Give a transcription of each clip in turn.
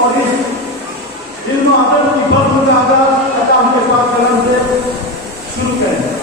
और इस इल्म अदब की बज़्म का आगाज़ अल्लाह के पाक कलम से शुरू करें।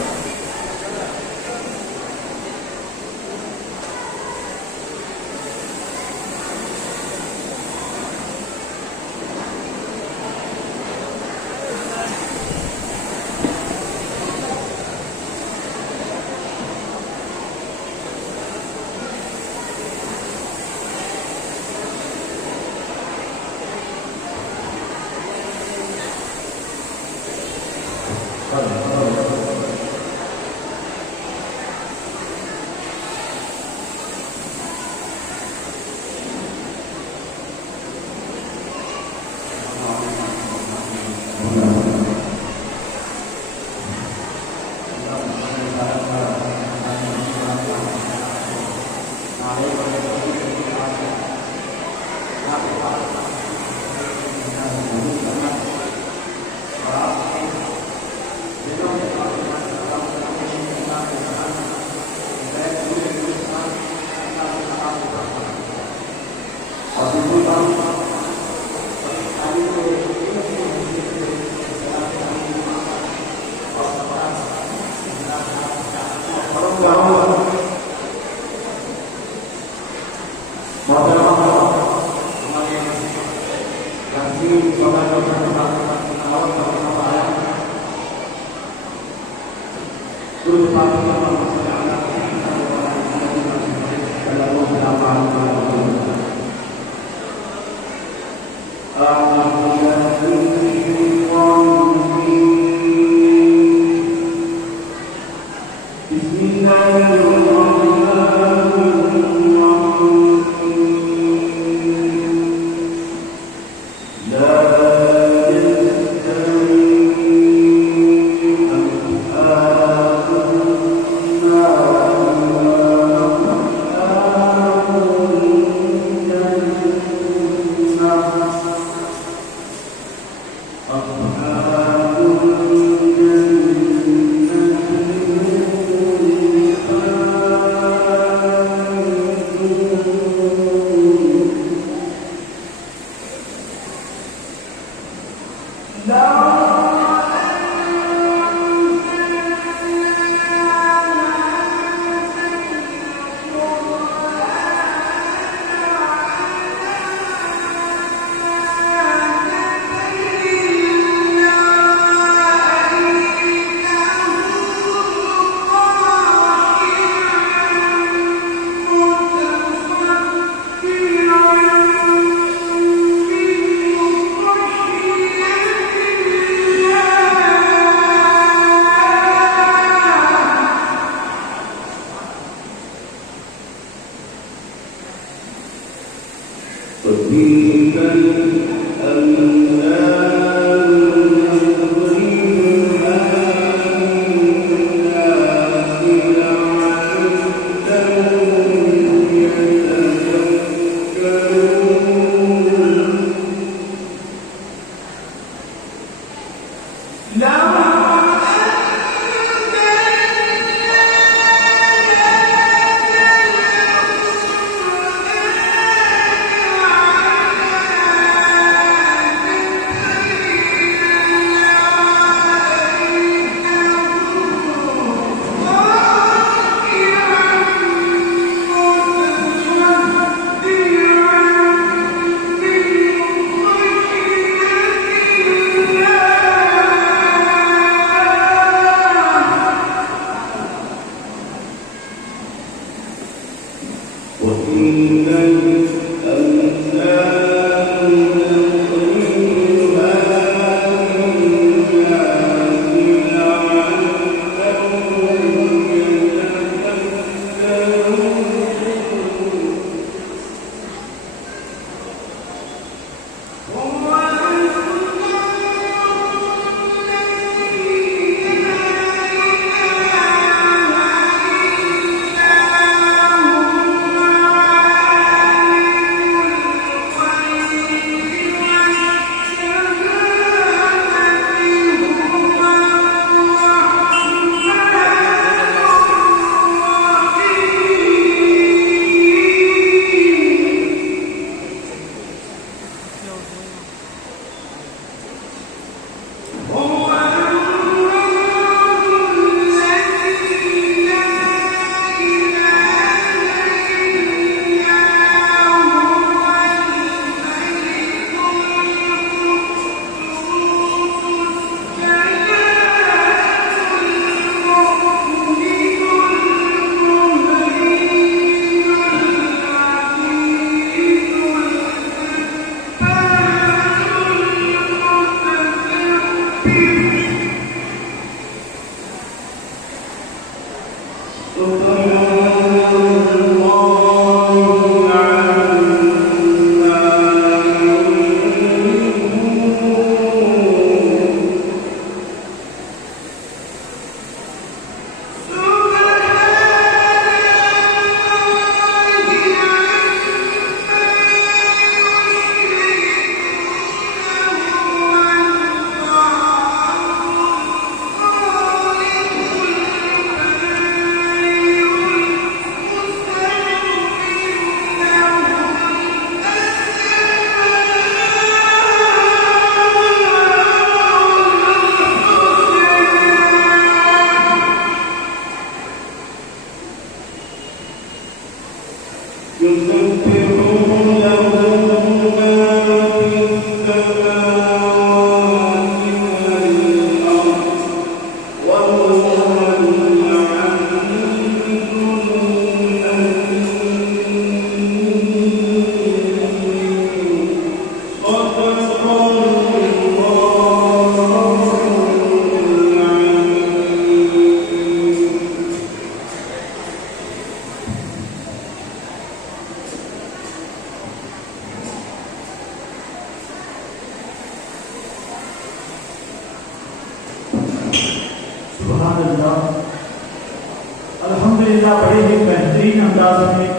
अल्हम्दुलिल्लाह बड़े ही बेहतरीन अंदाज में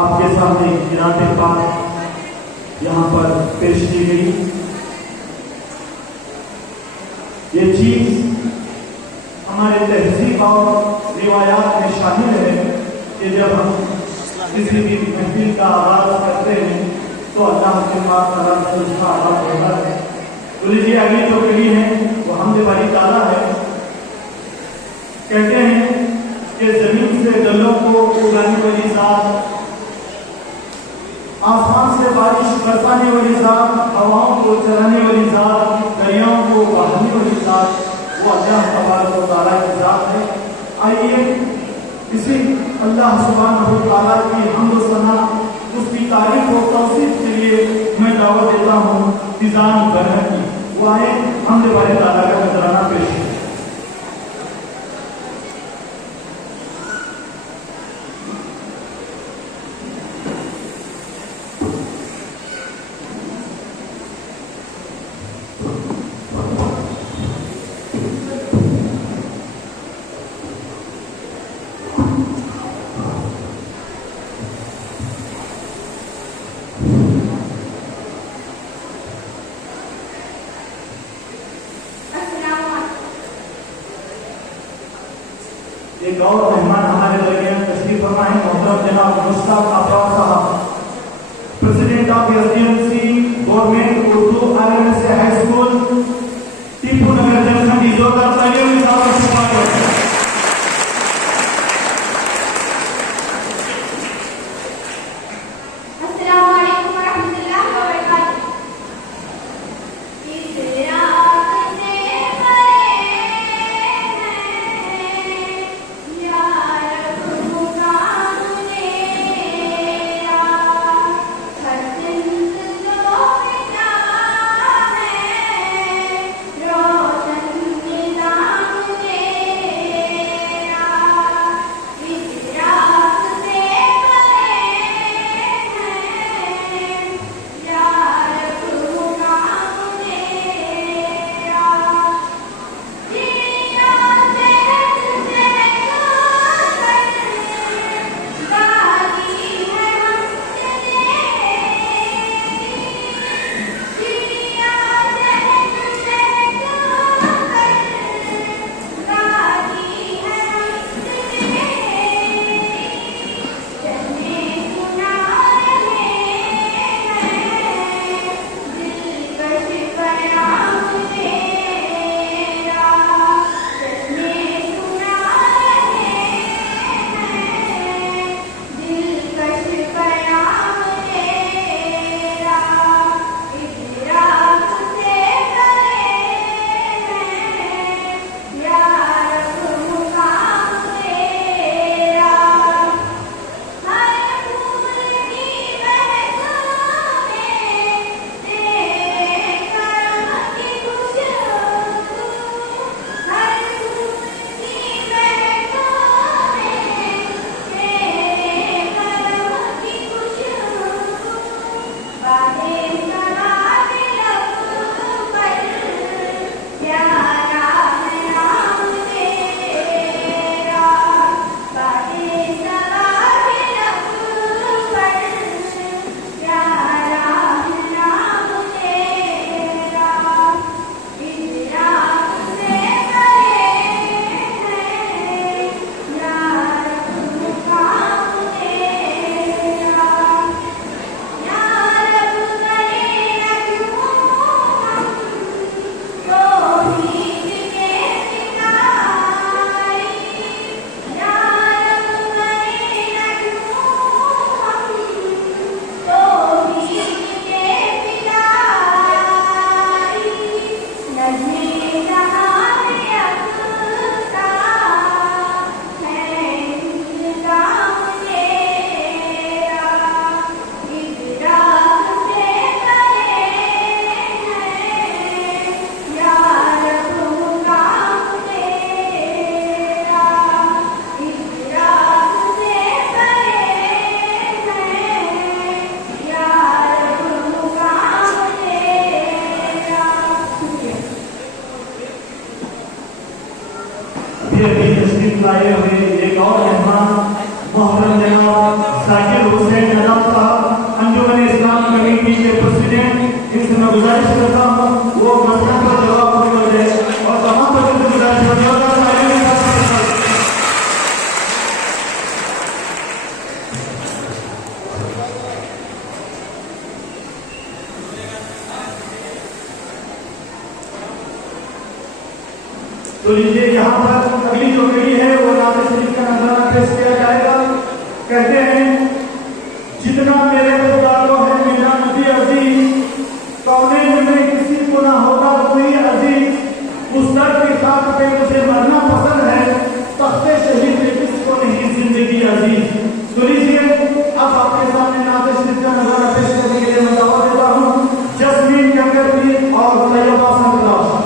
आपके सामने किरात पाक यहाँ पर पेश की गई। ये चीज हमारे तहजीब और रिवायात में शामिल है कि जब हम किसी भी महफिल का आगाज करते हैं तो अल्लाह के पास तरफ से उसका आगाज होता है। तो लीजिए अगली जो पीढ़ी है वो हमसे बड़ी ताला है। कहते हैं कि जमीन से गलों को उगाने वाली जात, आसमान से बारिश बरसाने वाली जात, हवाओं को चलाने वाली जात, दरियाओं को बहाने वाली जात, वो अल्लाह तबारक व तआला की जात है। आइए इसी अल्लाह सुब्हानहू व तआला की हम्द व सना, उसकी तारीफ और तौसीफ के लिए मैं दावत देता हूँ फिजान बरह की। वो आए हमद वाले ताला का नजराना पेश करें। एक और मेहमान हमारे दरमियान तशरीफ फरमा है, मोहतरम जनाब मुश्ताक अब्बास साहब, president of SDMC government Urdu IMS high school Tipu Nagar junction जोरदार तालियों के साथ स्वागत है। या मोहतरम जनाब साकिर हुसैन नदाब साहब अंजुमन इस्लाम कमेटी के प्रेसिडेंट, इनसे मैं गुजारिश करता हूँ वो प्रश्न का जवाब दें और तमाम बच्चों से गुजारिश करता हूँ। तो लीजिए यहाँ पर अगली जो कड़ी है वो नाते शरीफ का नजराना पेश किया जाएगा। कहते हैं जितना मेरे खुदारों है मेरा नबी अजीज, कौने में किसी को ना होगा कोई अजीज, उस दर के साथ पे मुझे मरना पसंद है, तख्ते शहीद पे किसको नहीं जिंदगी अजीज। तो लीजिए अब आपके सामने नाते शरीफ का नजराना पेश करने के लिए मैं दावा देता हूँ जस्मीन ककरपीर और तैयबा संकराम।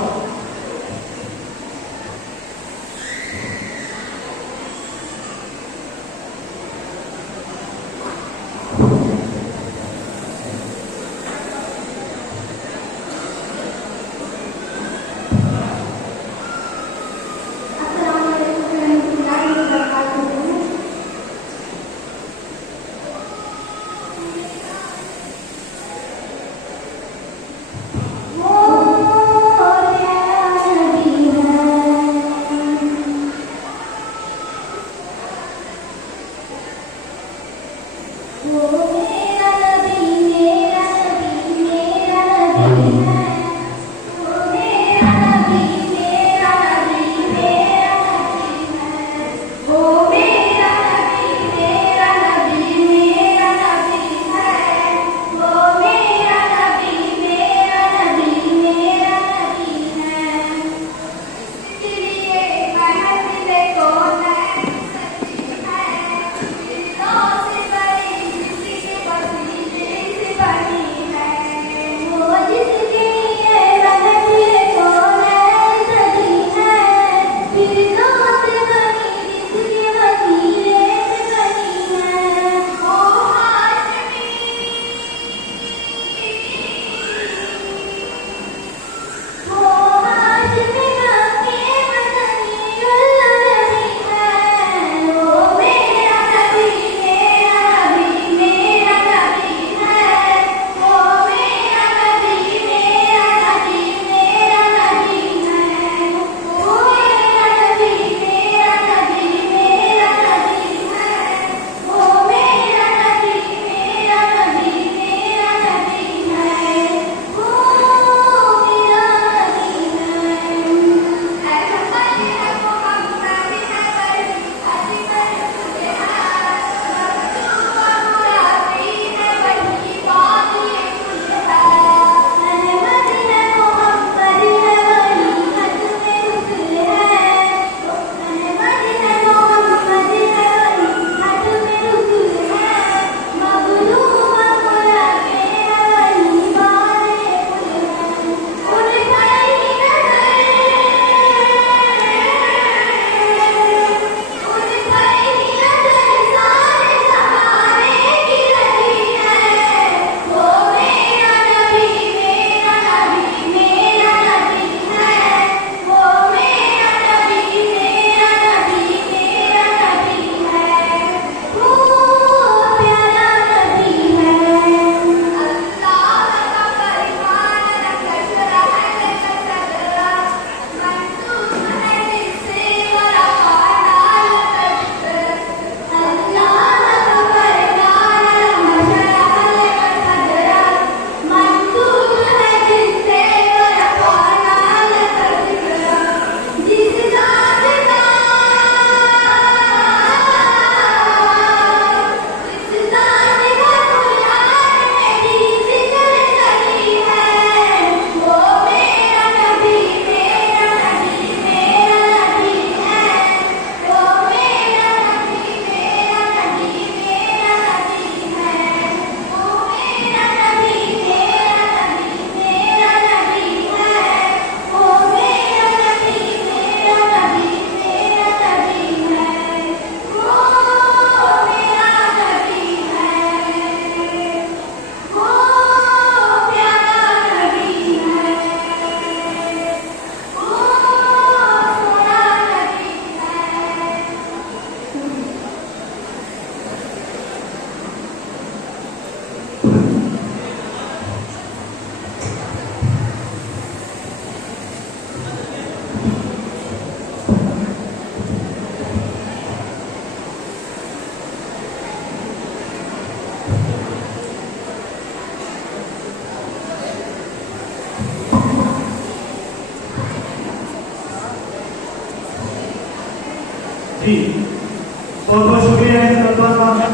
शुक्रिया इस तलबा का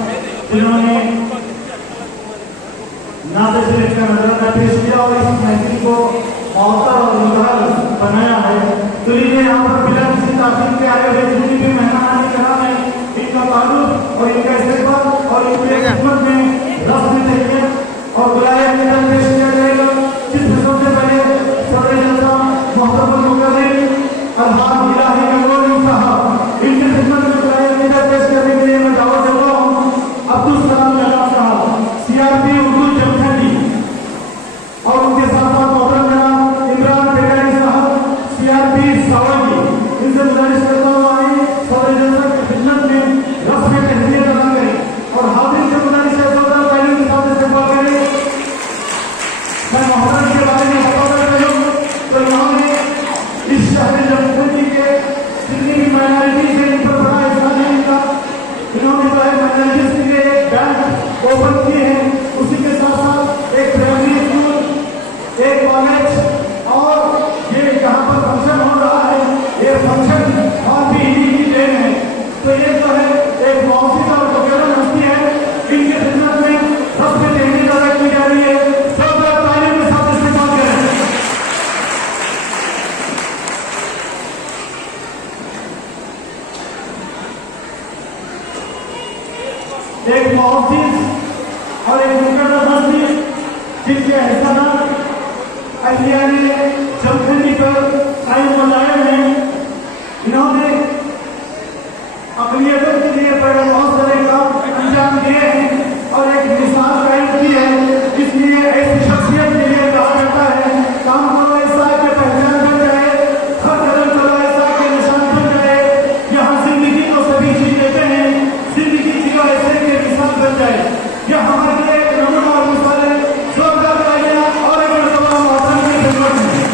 जिन्होंने ना तो सिर्फ इसका नजराना पेश किया और इस महफिल को मौका और मुकर्रर बनाया है। तो ये यहाँ पर बिना किसी ताकीद के आए हुए जितनी भी मेहमान कराम है, इनका ताल्लुक और इनका इस्तेमाल और इनकी खिदमत में रस्म तैयब और बुलाए अंदर पेश किया जाएगा। जिसमें सबसे पहले सदर जलसा मोहतरम मुकर्रर अल्हाज इलाही गंगोली साहब, इनकी खिदमत में बुलाए अंदर पेश करने के लिए मैं दावत देता हूँ अब्दुल सलाम नवाब साहब, सीआरपी उर्दू जमखंडी, और उनके साथ साथ मोहतरम जनाब इमरान बेगारी साहब, सीआरपी सावंगी। इनसे गुजारिश करता हूँ आए सदर जलसा की खिदमत में रस्म तहसील अदा करें और हाजिर से गुजारिश है सदर तालीम के साथ इस्तेमाल करें। मैं मोहतरम के बारे में बताता चलूँ तो इन्होंने इस शहर जमखंडी के जितनी भी माइनॉरिटीज है इन पर बड़ा हिस्सा नहीं था। इन्होंने जो है माइनॉरिटीज के लिए एक बैंक ओपन किए हैं, उसी के साथ साथ एक प्राइमरी स्कूल, एक कॉलेज, और ये जहाँ पर फंक्शन हो रहा है ये फंक्शन और भी इन्हीं की देन है। तो ये जो है एक मौजूद और मुकर्रर हस्ती है, इनकी खिदमत में सबसे तहरीर अदा की जा रही है। सब तालीम के साथ इस्तेमाल करें। एक मौजूद और एक मुकर्रर हस्ती जिनके एहसानात अहलियाने जमखंडी पर कायम मलायम हैं। इन्होंने अक़लियतों के लिए बड़े बहुत सारे काम अंजाम दिए हैं और एक मिसाल कायम की है। इसलिए ऐसी शख्सियत के लिए कहा जाता है काम करो ऐसा के पहचान बन जाए, हर कदम चलो ऐसा के निशान बन जाए। यहाँ जिंदगी को सभी जी देते हैं, जिंदगी जियो ऐसे के मिसाल बन जाए। यह हमारे लिए एक नमूना और मिसाल है। जोरदार तालियां और एक मरतबा मोहतरम की खिदमत में।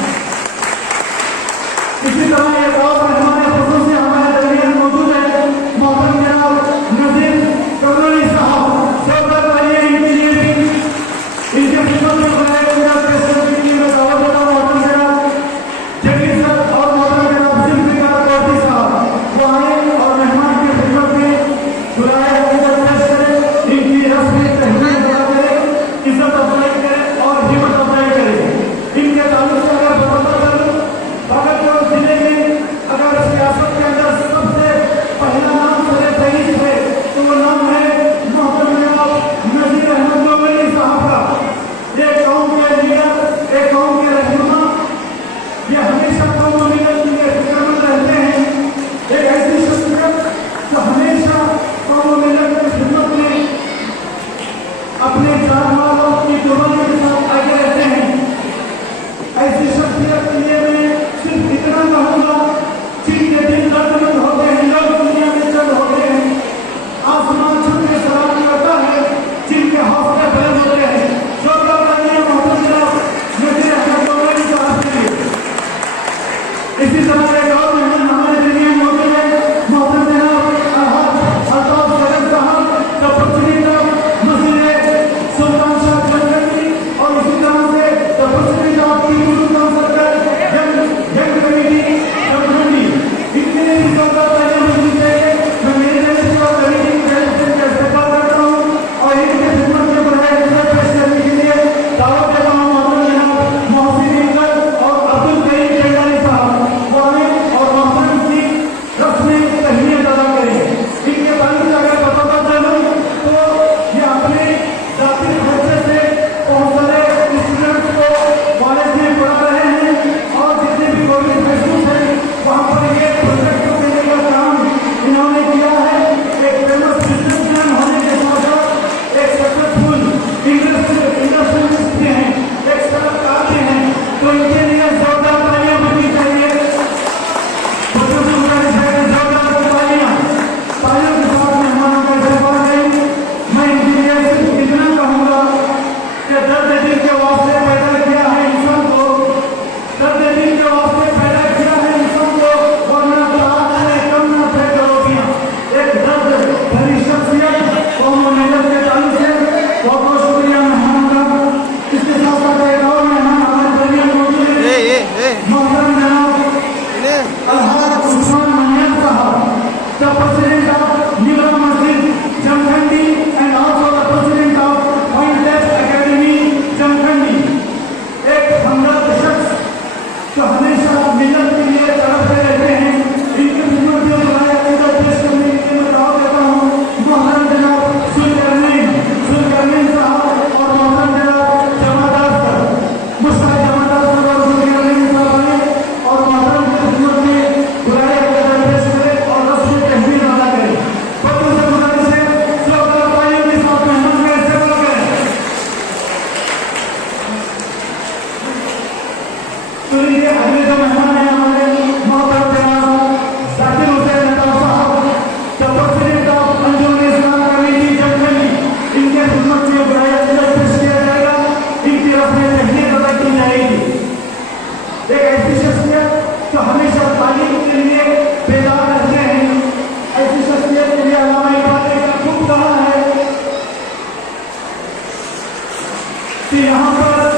कि यहाँ पर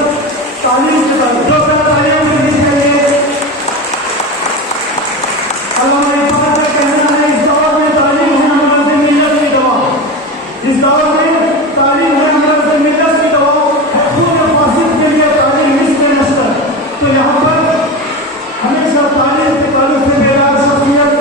तालीम के साथ जो तालीम करनी चाहिए। अल्लामा इकबाल का कहना है, इस दौर में तालीम है हमारे मिल्लत की दवा, इस दौर में तालीम है हमारे मिल्लत की दवा है, खून फासिद के लिए तालीम इसमें नस्ल। तो यहाँ पर हमेशा तालीम के ताल्लुक से बेदार शख्सियत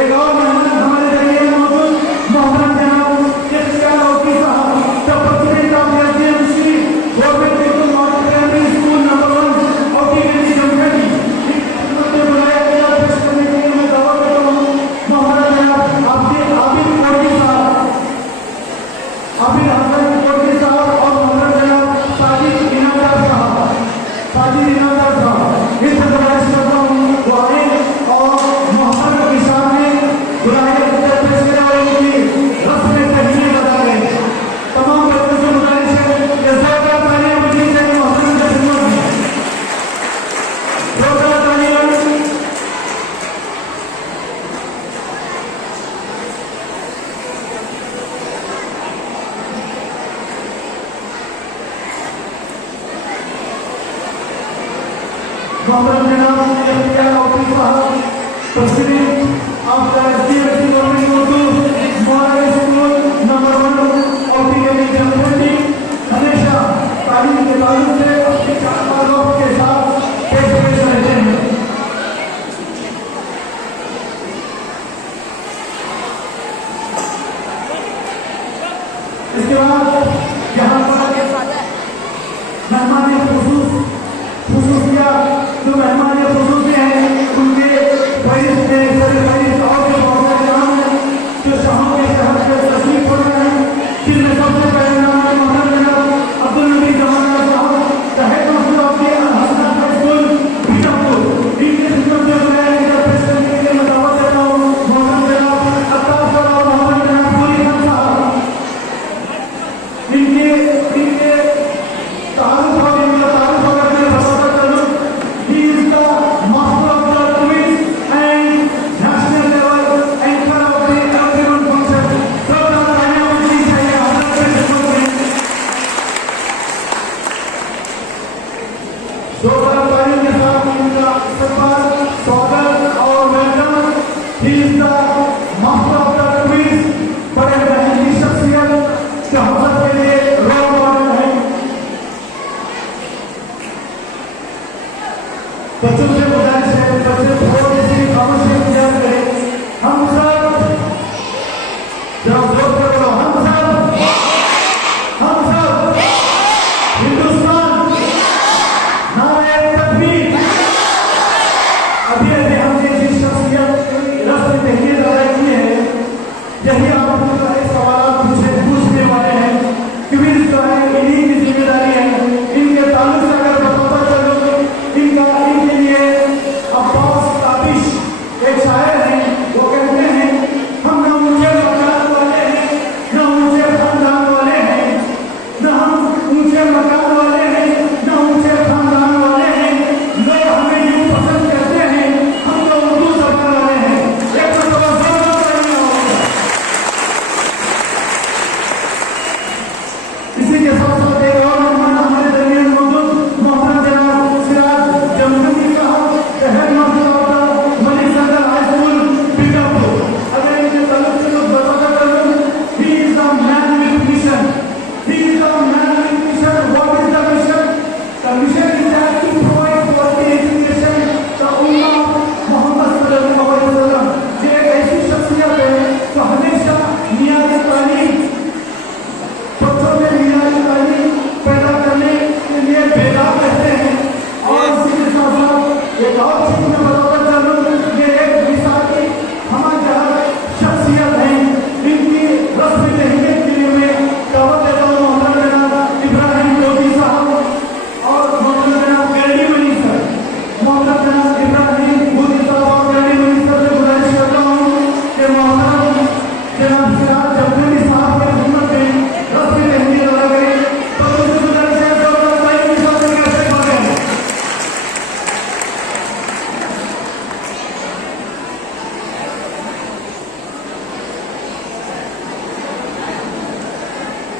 एक और मेहमान हमारे जरिए मौजूद मोहम्मद जनाब इख्तियार औकी साहब, the president of SDM Shri government technical model primary school number 1 औकी गली जमखंडी, इनके बुलाया गया पेश करने के लिए मैं दावा करता हूँ मोहम्मद जनाब आबिद कोटी साहब, आबिद हसन कोटी साहब और मोहम्मद जनाब साजिद इनामदार साहब, साजिद इनामदार साहब इस गुजारिश करता हूँ वो आए और मोहम्मद के सामने बुलाए पेश करें और उनकी रस्म तहसील बता रहे। तमाम बच्चों से गुजारिश है कि जोरदार तालियां बजनी चाहिए मोहम्मद के खिदमत में, जोरदार तालियां। मोहम्मद जनाब इख्तियार औकी साहब, president of the SDFC Government Urdu Model School number 1 औकी गली जमखंडी, हमेशा तालीम के ताल्लुक से अपने चारों के साथ पेश रहते हैं। इसके बाद यहाँ पर मेहमान खुसूसिया जो मेहमान खुसूसी हैं उनके फरिश्त और भी बहुत सारे नाम हैं जो शाहों के शहर से तशरीफ हो रहे हैं, जिनमें सबसे पहले नाम है मोहम्मद जनाब Abdul Nabi Zamana sahab, the head master of the Hasan high school Bijapur. इनके खिदमत में बुलाया गया पेश करने के लिए मैं दावा देता हूँ मोहम्मद जनाब अब्बास सर और मोहम्मद जनाब पूरी खान साहब। इनके तारुफ और इनका तारुफ अगर मैं बताता चलूँ, he is the master of the quiz and national level anchor of the everyone function. सब तालियां बजनी चाहिए हज़रत के खिदमत में, जोरदार तालियों के साथ इनका इस्तकबाल, स्वागत और welcome. He is the master of the quiz, बड़े बेहतरीन शख्सियत जो हम सब के लिए रोल मॉडल है। बच्चों से गुजारिश है बच्चे थोड़ी सी खामोशी इख्तियार करें। हम सब जरा जोर से बोलो, हम सब हिंदुस्तान, नारे तकबीर। अभी हमने जिस शख्सियत रस्म तहरीर अदा की है, यही आपको सारे सवाल पूछने वाले हैं, क्विज जो है इन्हीं की जिम्मेदारी है। इनके ताल्लुक से अगर बताता चलो, इनके लिए अब्बास ताबिश एक शायर हैं, वो कहते हैं हम ना मुझे बनाने वाले हैं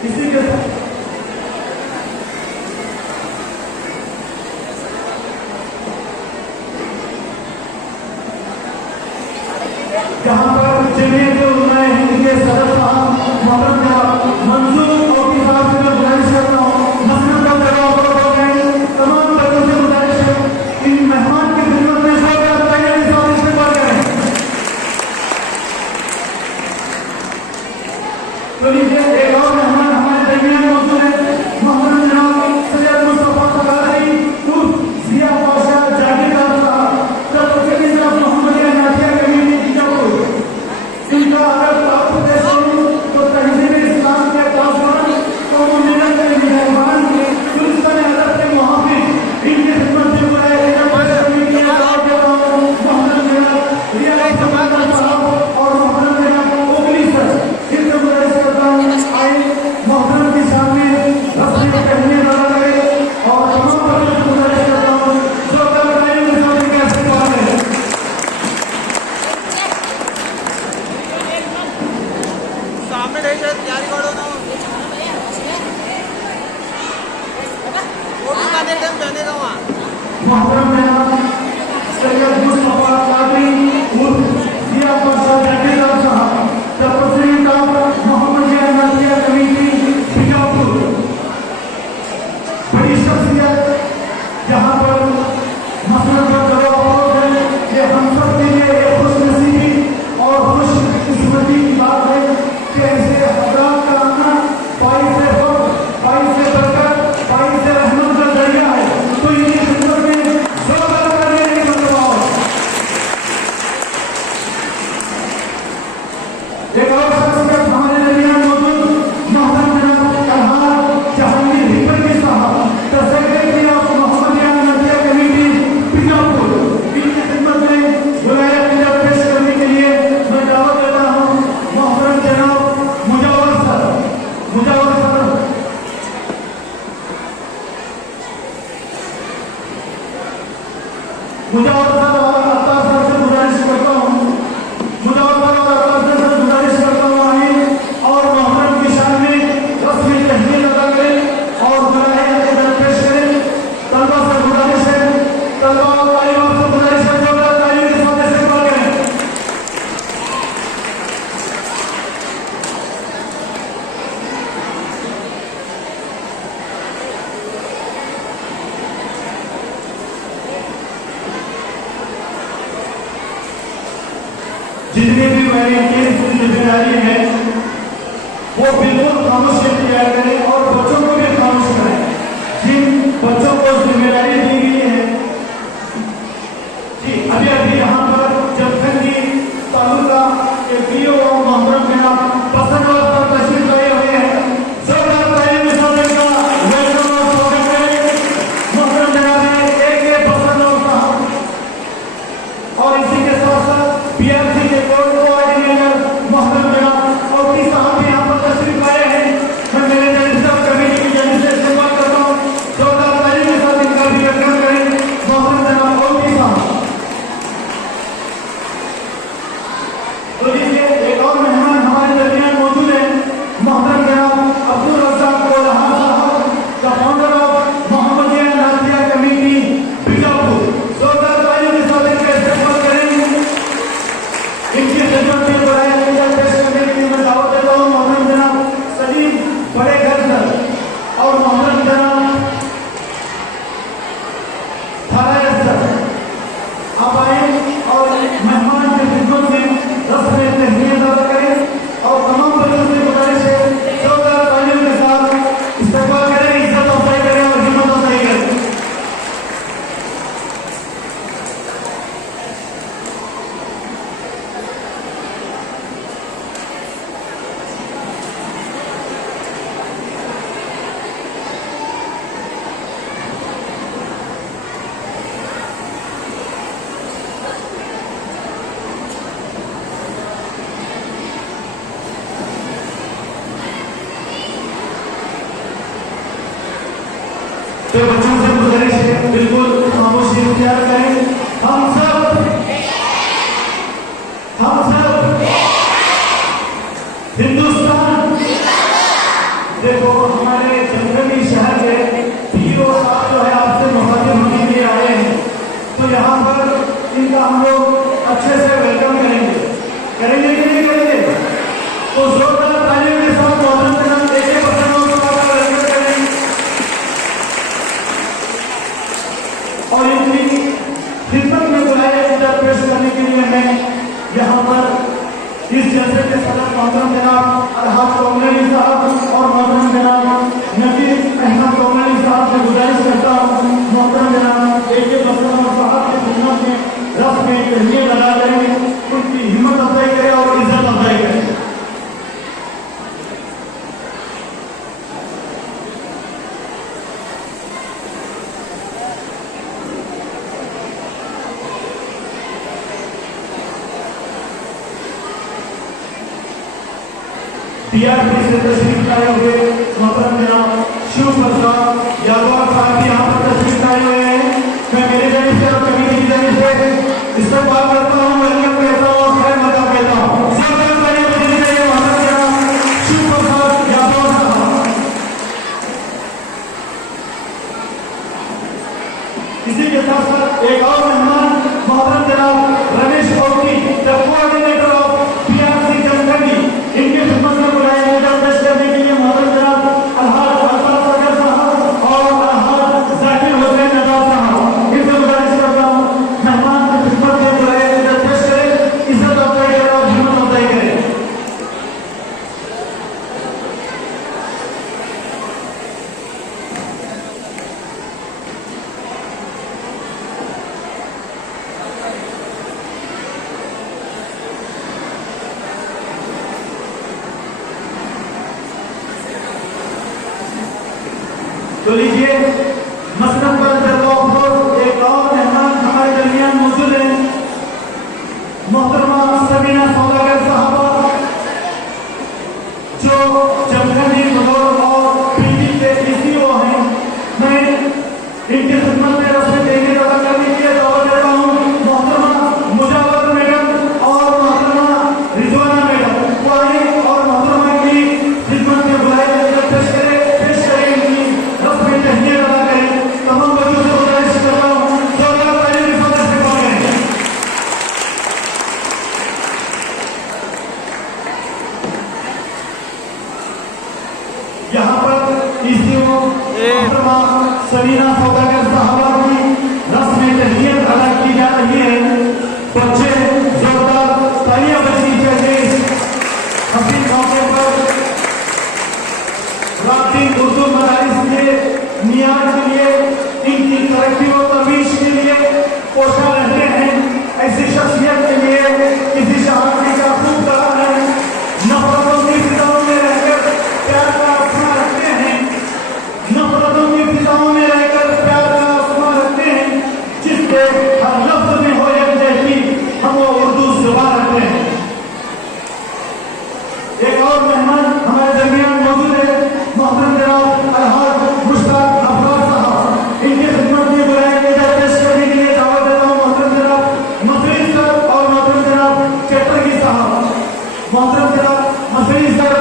इसी के जहां पर जमीयत उलमा हिंद के सदर साहब मोहतरम जनाब मंजूर और साहब से मैं गुजारिश करता हूँ, मसलन का जवाब हो गए तमाम लोगों से गुजारिश है इन मेहमान की खिदमत में सब तैयारी से इस्तेमाल करें। तो लीजिए एक और मेहमान हमारे दरमियान मौजूद है, मोहतरम जनाब सैयद मुस्तफा सलाही उर्फ जिया पाशा जागीरदार साहब, तब मोहम्मदिया नाथिया कमेटी बीजापुर। इनका अगर आपको देख तो तहजीब इस्लाम के ताज़ुबान कौम मिलत के मेहमान गुलिस्तान अदब के मुहाफिज इनकी खिदमत से बुलाए मोहम्मद जनाब रियाज समादार साहब और मोहम्मद जनाब ओगली सर इनसे गुजारिश करता हूँ आए मोहतरम के सामने रस्म कहने वाला लगे और तमाम लोगों से गुजारिश करता हूँ जो कर्मचारियों के साथ कैसे बात है। सामने तैयारी करो ना वो दुकान एकदम जाने का वहाँ मोहतरम जनाब सैयद मुस्तफा कादरी उर्फ जिया पाशा जागीरदार साहब, तपस्वी का मोहम्मदिया नाथिया कमेटी बीजापुर। बड़ी शख्सियत जहाँ पर मसलन का जवाब है कि हम सब के लिए एक खुशनसीबी और खुशकिस्मती की बात है कि ऐसे हजरात का आना बाइस बरकत बाइस रहमत का जरिया है। तो इनकी खिदमत में जोरदार करने की मतलब एक और शख्सियत हमारे दरमियान मौजूद मोहतरम जनाब कलहार जहांगीर हिब्बरी साहब, the secretary of Mohammadia Nathiya committee Bijapur. इनकी खिदमत में बुलाया पेश करने के लिए मैं दावत देता हूँ मोहतरम जनाब मुजावर सर और अत्तार सर से गुजारिश करता हूँ आए और मोहतरम की शान में रस्मी तहमील अदा करें और बुलाए पेश करें। तलबा से गुजारिश है, तलबा और तालिबात से गुजारिश है जो तालीम के साथ इस्तेमाल करें। जितनी भी वैरायटीज की जिम्मेदारी है वो बिल्कुल खामोश किया करें और बच्चों को भी खामोश करें। जिन बच्चों को जिम्मेदारी दी गई है जी अभी यहाँ पर जमखंडी तालुका के पीओ और मोहतरम जनाब पसंद और तशरीफ लाए हुए हैं। जोरदार तालियों के साथ इनका वेलकम और स्वागत करें। मोहतरम जनाब एक पसंद और साहब और इसी के साथ साथ बीआरसी के बोर्ड कोऑर्डिनेटर मोहतरम जनाब और साहब भी यहाँ पर तशरीफ लाए हैं। मैं मेरे जैसा कमेटी की जानिब से इस्तेमाल करता हूँ, जोरदार तालियों के साथ इनका भी वेलकम करें। मोहतरम जनाब और साहब। तो लीजिए एक और मेहमान हमारे दरमियान मौजूद है, मोहतरम जनाब अब्दुल रज़ाक कोल्हार साहब, the founder of Mohammadia Nathiya committee Bijapur. जोरदार तालियों के साथ इनका इस्तेमाल करेंगे। इनकी खिदमत में बुलाया पेश करने के लिए मैं दावत देता हूँ मोहतरम जनाब सलीम बड़े घर सर और मोहतरम जनाब थारा सर, आप आए और मेहमान की खिदमत में रस्म तहनीत अदा करें और तमाम बच्चों से गुजारिश है जोरदार तालियों के साथ इस्तेमाल करें, इज्जत अफजाई करें और हिम्मत अफजाई करें। तो बच्चों से गुजारिश है बिल्कुल खामोशी इख्तियार करें। हम सब हिंदुस्तान देखो हमारे जंगली शहर के पीओ साहब जो है आपसे मुखातिब होने के लिए आए हैं, तो यहाँ पर इनका हम लोग अच्छे से वेलकम करेंगे। करेंगे कि नहीं करेंगे? तो जोरदार तालियों के साथ मोहतरम जनाब AK पठानों को आपका वेलकम करें। और इनकी खिदमत में बुलाए पेश करने के लिए मैं यहाँ पर इस जलसे के सदर मोहतरम जनाब अलहाज कोमली साहब और मोहतरम जनाब नजीर अहमद कोमली साहब से गुजारिश करता हूँ, मोहतरम जनाब AK पठानों साहब की खिदमत में रस्म में तहनीत लगा करें, उनकी हिम्मत अफजाई करें और इज्जत अफजाई करें। DRP से तशरीफ लाए हुए मोहतरम जनाब शिव प्रसाद यादव साहब भी यहाँ पर तशरीफ लाए हुए हैं। मैं मेरे जानिब से और कमेटी की जानिब से इस्तकबाल करता हूँ, वेलकम कहता हूँ और खैर मकाम कहता हूँ। मोहतरम जनाब शिव प्रसाद यादव साहब। इसी के साथ साथ एक और मेहमान मोहतरम जनाब Ramesh Oki, the coordinator of PRC Jamkhandi, इनके खिदमत में बुलाए गए पेश करने के लिए मोहतरम जनाब अलहाज अल्ताफ सगर साहब और अलहाज जाकिर हुसैन नवाब साहब। इनसे गुजारिश करता हूँ मेहमान की खिदमत में बुलाए गए पेश करें, इज्जत अफजाई करें और हिम्मत अफजाई करें। तो लीजिए मसलन पर एक और मेहमान हमारे दरमियान मौजूद हैं, मोहतरमा सबीना सौदागर साहबा, जो जमखंडी बलौर और पीटी के DCO हैं। मैं इनकी खिदमत में रस्म तहनीत अदा करने के लिए दावत दे रहा हूँ मोहतरमा मुजावर मैडम और मोहतरमा रिजवाना मैडम को आए और मोहतरमा की खिदमत में बुलाए पेश करें तहनीत अदा करें। तमाम बच्चों से गुजारिश करता हूँ जोरदार तालियों के साथ इस्तेमाल करें। यहाँ पर DCO मोहतरमा सबीना सौदागर साहबा की रस्म तहनीत अदा की जा रही है। बच्चे जोरदार तालियां बजनी चाहिए। हसीन मौके पर राब्ती उर्दू मदारिस के नियाज के लिए, इनकी तरक्की और तफवीज के लिए कोशा रहते हैं। ऐसी शख्सियत के लिए किसी शहादती का खूब कहा है, नफरतों की फिजाओं में रहकर प्यार का आसमां रखते हैं, नफरतों की फिजाओं में रहकर प्यार का आसमां रखते हैं, जिसके हर लफ्ज में हो यकजहती हम वो उर्दू जुबान रखते हैं। एक और मेहमान हमारे दरमियान मौजूद है मोहतरम जनाब अलहाज मुश्ताक अफराज साहब। इनकी खिदमत में बुलाए गए पेश करने के लिए दावत देता हूँ मोहतरम जनाब मसरी सर और मोहतरम जनाब चटर्जी साहब। मोहतरम जनाब मसरी सर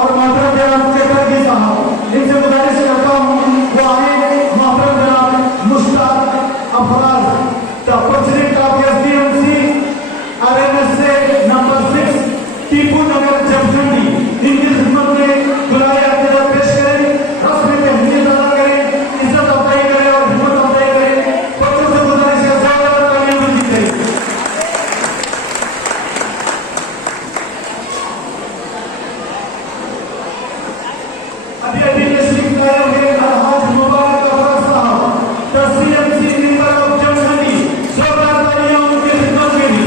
और मोहतरम जनाब चटर्जी साहब, इनसे गुजारिश करता हूँ वो आए। मोहतरम जनाब Mushtaq Afraz, the president of SDMC RNSA number 6 Tipu Nagar Jamkhandi, इनकी खिदमत में बुलाए आपके पेश करें, रस्म तहनीत अदा करें, इज्जत अफजाई करें और हिम्मत अफजाई करें। बच्चों से गुजारिश है जोरदार तालियां बजनी चाहिए। अभी तशरीफ लाए हुए अलहाज मुबारक अफराज साहब, the CMC member of Jamkhandi, जोरदार तालियां उनकी खिदमत में दी।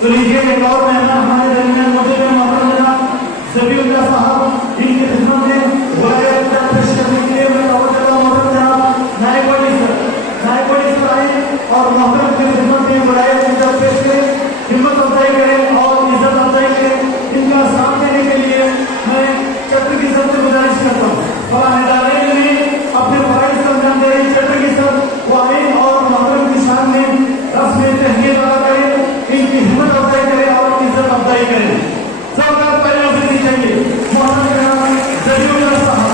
तो लीजिए एक और मेहमान हमारे दरमियान मौजूद है मोहतरम जनाब ज़बीउल्लाह साहब। इनकी खिदमत में बुलाए पेश करने के लिए मैं दावत देता हूँ मोहतरम जनाब नायकोडी सर आए और मोहतरम की खिदमत में बुलाए पेश करें। हिम्मत अफजाई करें और इज्जत अफजाई करें। इनका साथ देने के लिए मैं छत्र की सबसे गुजारिश करता हूँ। फलाहिदारे ने अपने फराइज का अंजाम दे रही छत्र की सब वालिद और मोहतरम की शान में रस्म तहनीत अदा करें, इनकी हिम्मत अफजाई करें और इज्जत अफजाई करें। जोरदार तालियां देनी चाहिए। मोहतरम जनाब जलीउल्लाह साहब।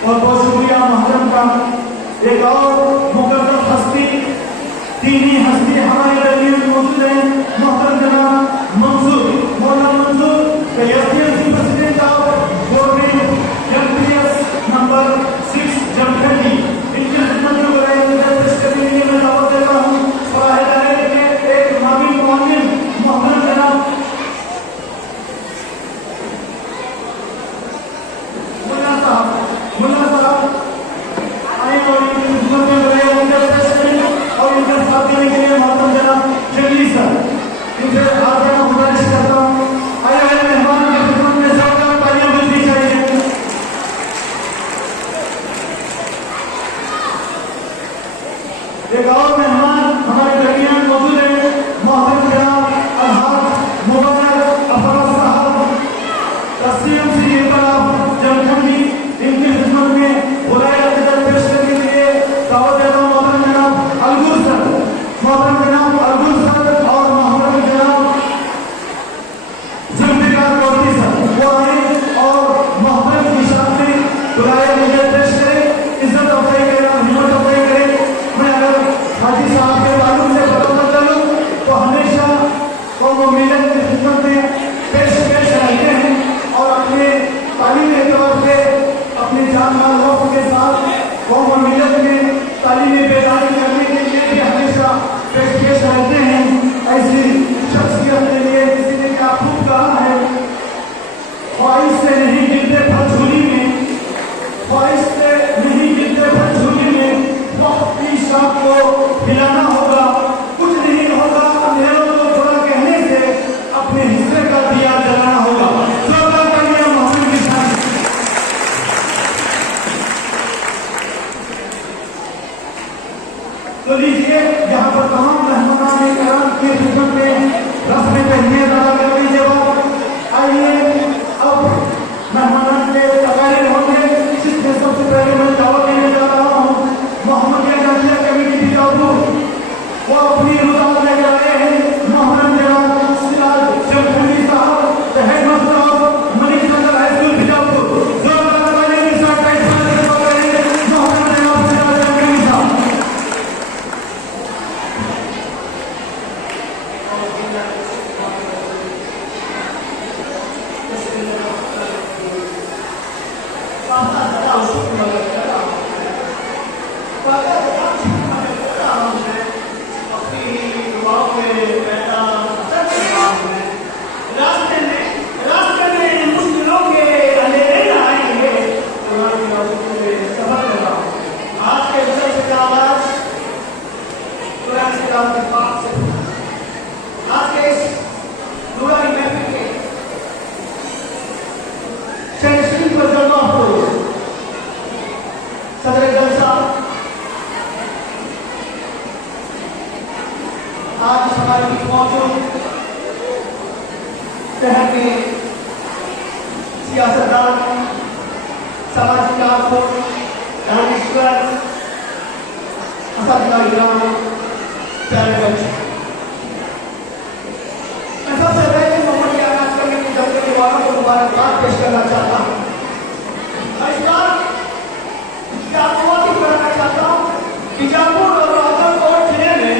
और बहुत शुक्रिया मोहतरम का। एक और मुकद्दस हस्ती, दीनी हस्ती हमारे दरमियान में मौजूद है। मोहतरम जनाब मंसूर, मौलाना Mansoor, president of government MPS number 6 Jamkhandi. इनकी खिदमत में पेश करने के लिए मैं दावत देता हूँ। फराहिदारे के एक नामी मुअल्लिम मोहतरम जनाब मुल्ला साहब आए और इनकी खिदमत में और इनका साथ देने के लिए मोहतरम जनाब जंगली सर, इनसे आगे मैं गुजारिश करता हूँ। आए हुए मेहमान की खिदमत में जोरदार तालियां बजनी चाहिए। एक और मेहमान हमारे दरमियान मौजूद है। मोहतरम जनाब अलहाज मुबारक अफरोज साहब, सीएमसी जमखंडी। इनकी खिदमत में बुलाए पेश करने के लिए दावत देता हूँ मोहतरम जनाब अलगुर सर, मोहतरम जनाब अलगुर सर और मोहतरम जनाब जुल्फिकार कोटी सर वो आए और मोहतरम की शान में बुलाए मुझे पेश करें, इज्जत अफजाई करें, हिम्मत अफजाई करें। मैं अगर हाजी साहब के ताल्लुक से पता चलूं तो हमेशा कौम मिलत की खिदमत में पेश रहते हैं और अपने तालीमी एतबार से अपने जान माल वक्त के साथ कौम और मिलत में तालीमी बेदारी करने के लिए भी हमेशा पेश रहते हैं। ऐसी शख्सियत के लिए किसी ने क्या खूब कहा है, ख्वाहिश से नहीं गिरते फल झोली में, ख्वाहिश से नहीं गिरते फल झोली में, वक्त की शाख को हिलाना होगा, कुछ नहीं होगा अंधेरों को थोड़ा कहने से अपने हिस्से का दिया जलाना होगा। जोरदार तालियां मोहम्मद की शान। तो लीजिए यहाँ पर तमाम मेहमानान कराम की खिदमत में रस्म तहनीत अदा करने के बाद आइए अब मेहमानान के तकारीर होंगे, जिसमें सबसे पहले मैं दावत देने जा रहा हूँ मोहम्मदिया जामिया कमेटी की तरफ। वो अपनी रुदात लेकर आए हैं मोहम्मद जनाब सिराज जमखंडी साहब, the headmaster of Malik Nagar high school Bijapur. जोरदार तालियों के साथ मोहम्मद जनाब सिराज जमखंडी साहब। आज हमारे बीच मौजूद शहर के सियासतदान, सामाजिक कारकुन, दानिश्वर, असदुल्लाह सैनगंज। मैं सबसे पहले मोहम्मद के आगाज करने के जमने वालों को मुबारकबाद पेश करना चाहता हूँ। इस बार आपको कराना चाहता हूँ बीजापुर और आजमगढ़ जिले में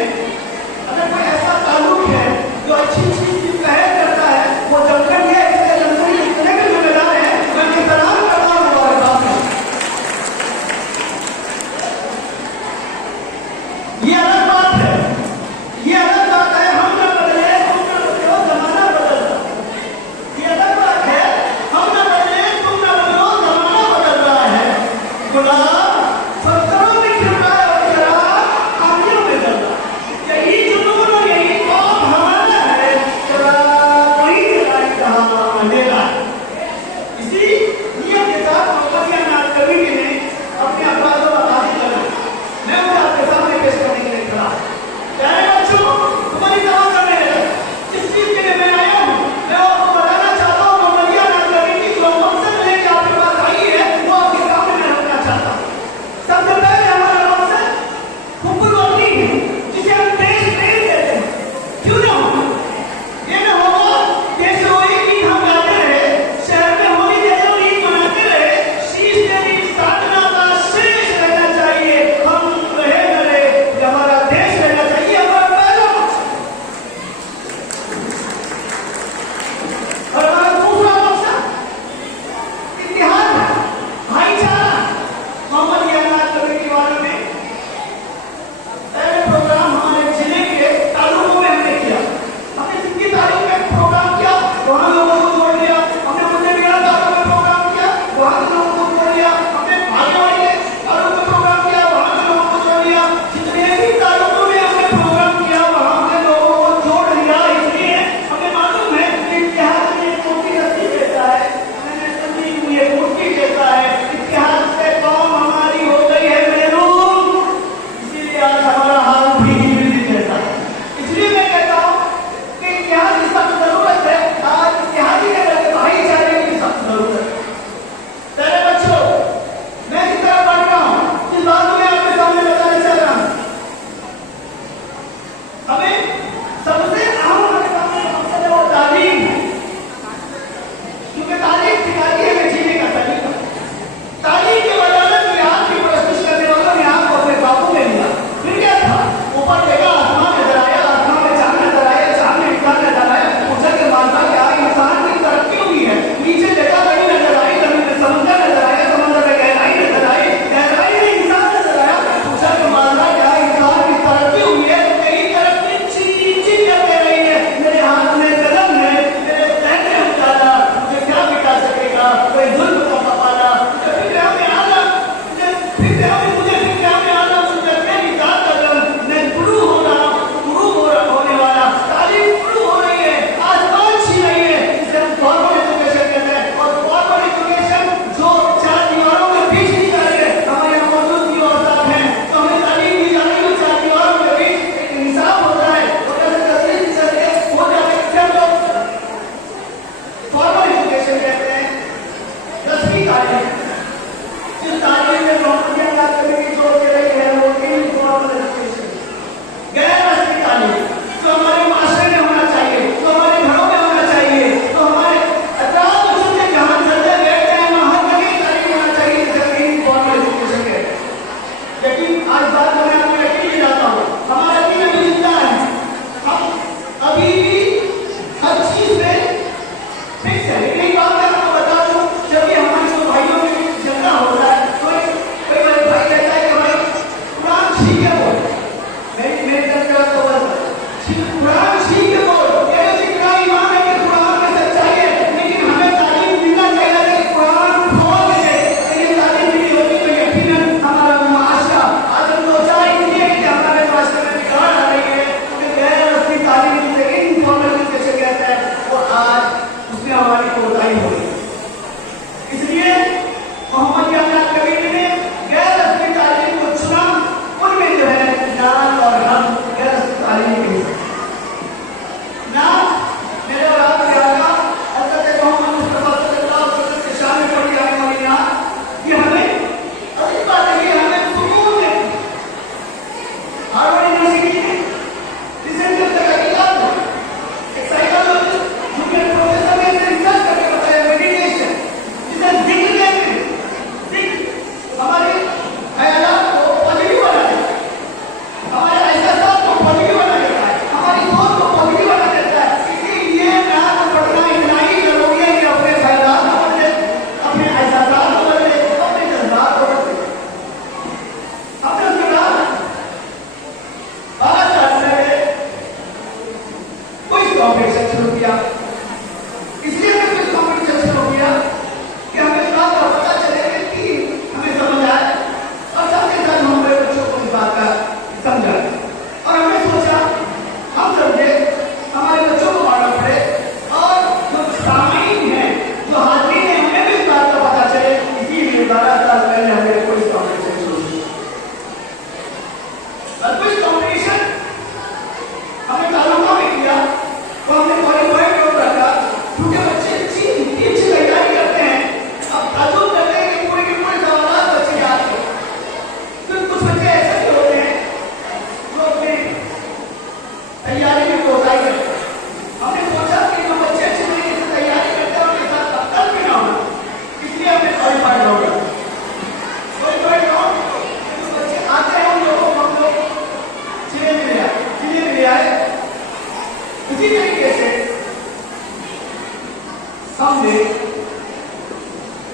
अगर कोई ऐसा ताल्लुक है जो अच्छी चीज की पहल करता है वो जमखंड है। इसके जमखंड के जितने भी जिम्मेदार हैं मैं उनकी सलाम करता हूँ, मुबारकबाद। ये अलग बात है, ये अलग बात है हम ना बदले तुम ना बदलो जमाना बदल रहा है। ये अलग बात है हम ना बदले तुम ना बदलो जमाना बदल रहा है।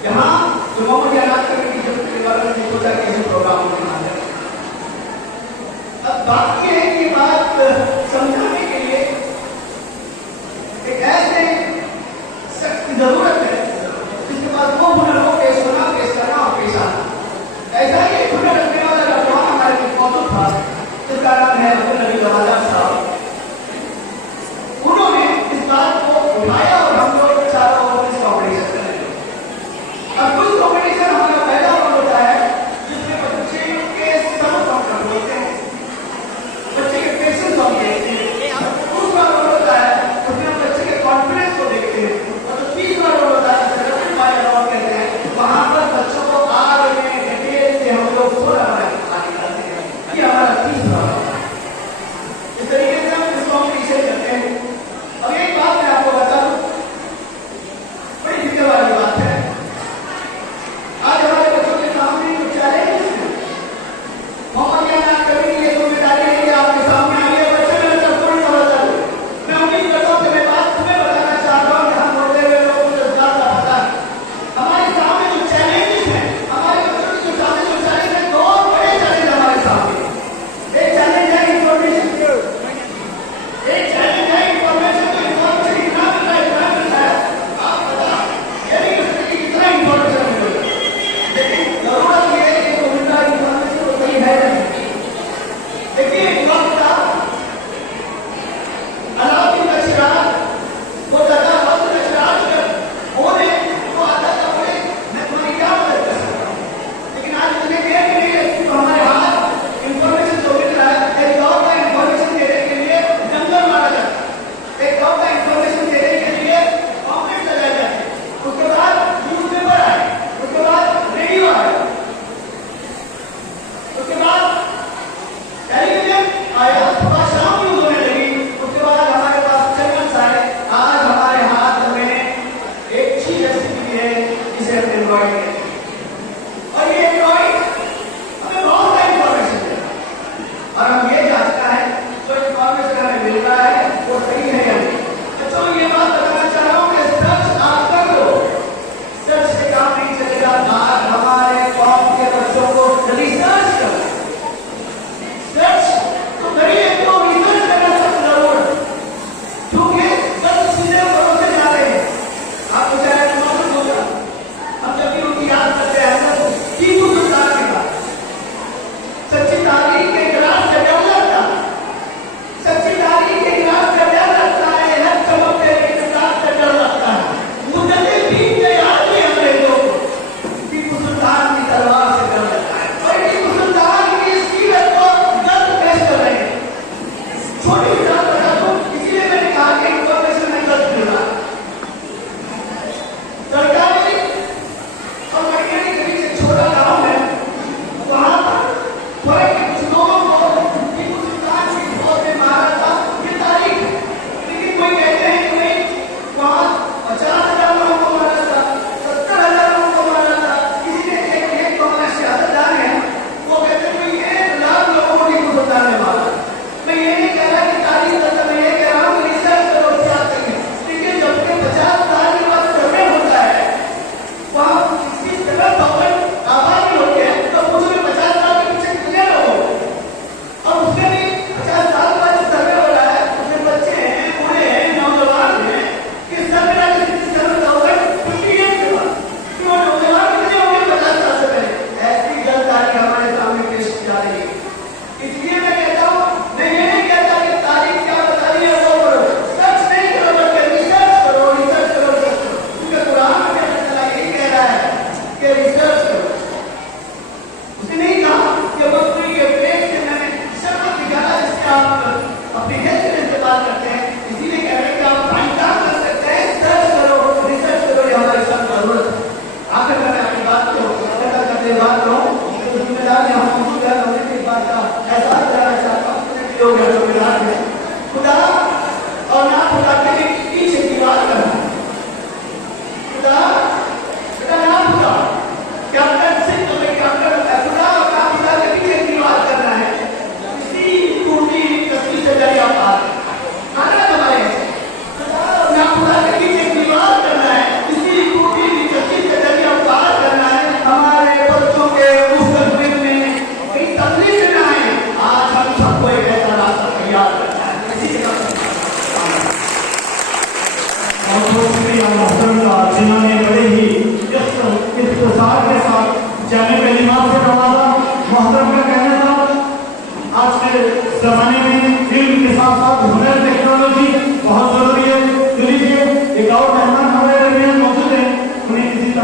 यहाँ जो मोहम्मद अनाज कमेटी जब परिवार ने सोचा कि ऐसे प्रोग्राम बना है। अब बात यह है कि बात समझाने के लिए एक ऐसे शख्स की जरूरत है जिसके पास वो हुनर हो, पेश होना, पेश करना और पेश आना। ऐसा ही एक हुनर रखने वाला नौजवान हमारे बीच मौजूद था जिसका नाम है अब्दुल नबी जवाहर साहब। उन्होंने इस बात को उठाया और हम लोग चारों ओर इस कॉम्पिटिशन करेंगे। अब कुछ कॉम्पिटिशन हमारा पहला होता है जिसमें बच्चे के सब कॉन्फिडेंस होते हैं, बच्चे के पेशेंस होते हैं। दूसरा रोल होता है उसमें हम बच्चे के कॉन्फिडेंस को देखते हैं। और जो तीसरा रोल होता है सेलेक्टेड बाय अवार्ड कहते हैं, वहां पर बच्चों को आग में डिटेल से हम लोग थोड़ा बनाते हैं। ये हमारा तीसरा रोल है। इस तरीके से हम इस कॉम्पिटिशन करते हैं। अब एक बात मैं आपको बता दूं, बड़ी फिक्र वाली बात है। आज हमारे बच्चों के सामने कुछ चैलेंज है। मोहम्मद अनाज कमेटी की जिम्मेदारी है कि आपके सामने आगे बच्चे मेरे तक थोड़ी सा बता दूं। मैं उम्मीद करता हूं कि मैं बात तुम्हें बताना चाहता हूं कि हम बोलते हुए लोगों को इस बात का पता है। हमारे सामने जो चैलेंजेस हैं, हमारे बच्चों के सामने जो चैलेंज है, दो बड़े चैलेंज हमारे सामने। एक चैलेंज है इंफॉर्मेशन, एक चैलेंज है इंफॉर्मेशन। तो इंफॉर्मेशन इतना मिलता है आप बता ये नहीं कर सकते कितना इंफॉर्मेशन मिलेगा, लेकिन जरूरत ये है कि उनका इंफॉर्मेशन तो सही है नहीं। देखिए एक वक्त था अलाउद्दीन का चिराग, वो दादा वक्त का चिराग जब होने तो आता था बोले मैं तुम्हारी क्या मदद कर सकता हूँ। लेकिन आज मुझे कह के नहीं तो हमारे हाथ इंफॉर्मेशन जो मिल रहा है, एक गाँव का इंफॉर्मेशन देने के लिए जंगल मारा जाता है, एक गाँव का इंफॉर्मेशन देने के लिए पॉम्पलेट लगाए जाते हैं, उसके बाद न्यूज़पेपर आए, उसके बाद रेडियो आया, उसके बाद टेलीविजन आया, उसके बाद शाम न्यूज़ होने लगी, उसके बाद हमारे पास चैनल्स आए। आज हमारे हाथ में एक चीज ऐसी चीज है जिसे हम एंड्रॉइड कहते हैं। और ये एंड्रॉइड हमें बहुत सारी इंफॉर्मेशन देता है और हम ये जांचना है जो इंफॉर्मेशन हमें मिल रहा है वो सही है या नहीं। बच्चों ये बात बताना चाह रहा हूँ कि सर्च आप कर लो, सर्च से काम नहीं चलेगा। आज हमारे कौम के बच्चों को रिसर्च करो, सर्च तो करिए, तो रिसर्च करना सबसे जरूर है क्योंकि सब चीजें भरोसे जा रहे हैं। आपको चाहे मालूम होगा हम जब भी उनकी याद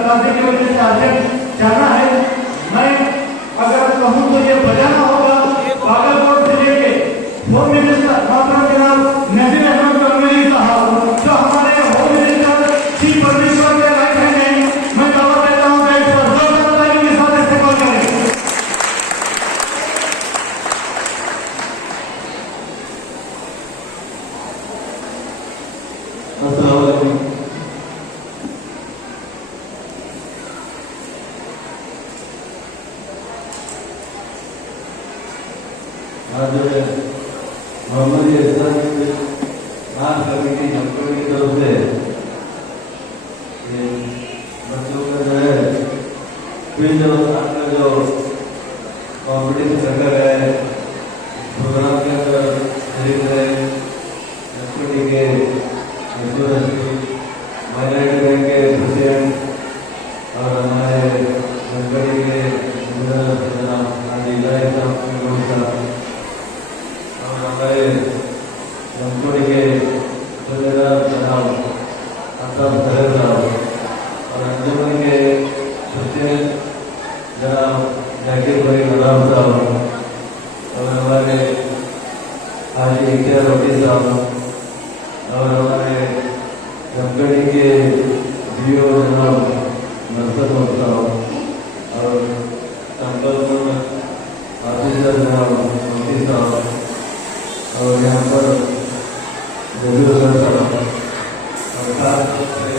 नकाजे की वजह से अर्जेंट जाना है। मैं अगर कहूँ तो ये बजाना होगा बागलकोट जिले के होम मिनिस्टर डॉक्टर जनाब नजीर अहमद गंगोली साहब, जो हमारे होम मिनिस्टर श्री परमेश्वर के राइट हैंड हैं। मैं दावा देता हूँ कि इस पर जोरदार तालियों के साथ इस्तेमाल करें। अस्सलाम वालेकुम। आज मोहम्मद नाम कमेटी जमपुर की तरफ से बच्चों का जो है क्विज और आर्ट का जो कॉम्पिटिशन रखा गया है, प्रोग्राम के अंदर शरीक है जमपुर के माइनॉरिटी बैंक के प्रेसिडेंट और हमारे जनपदी के और हमारे जनपदी के जनाब अंतम सरेर साहब और अंजुमन के प्रेसिडेंट जनाब जाकिर भाई नदाम साहब और हमारे हाजी इख्तियार रोटी साहब और हमारे जनपदी के बीओ जनाब नरसद साहब और संबलपुर ऑफिसर जनाब मोदी साहब और यहाँ पर जबीर साहब और खास तौर से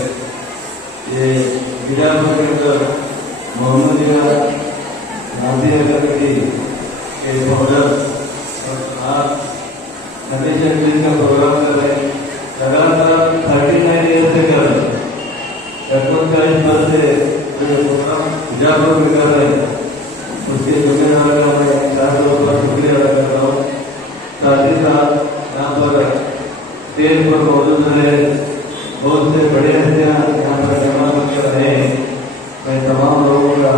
ये गिरापुर के अंदर मोहम्मदिया नादिया कमेटी के फाउंडर और आप हमेशा का प्रोग्राम कर रहे हैं। लगातार 39 ईयर से कर रहे हैं, 39 वर्ष से जो प्रोग्राम गिरापुर में कर रहे हैं, उसके जिम्मेदार का मैं खास तौर पर शुक्रिया अदा करता हूँ। साथ ही साथ यहाँ पर स्टेज पर मौजूद रहे बहुत से बड़े हस्तियाँ यहाँ पर जमा होकर रहे हैं। मैं तमाम लोगों का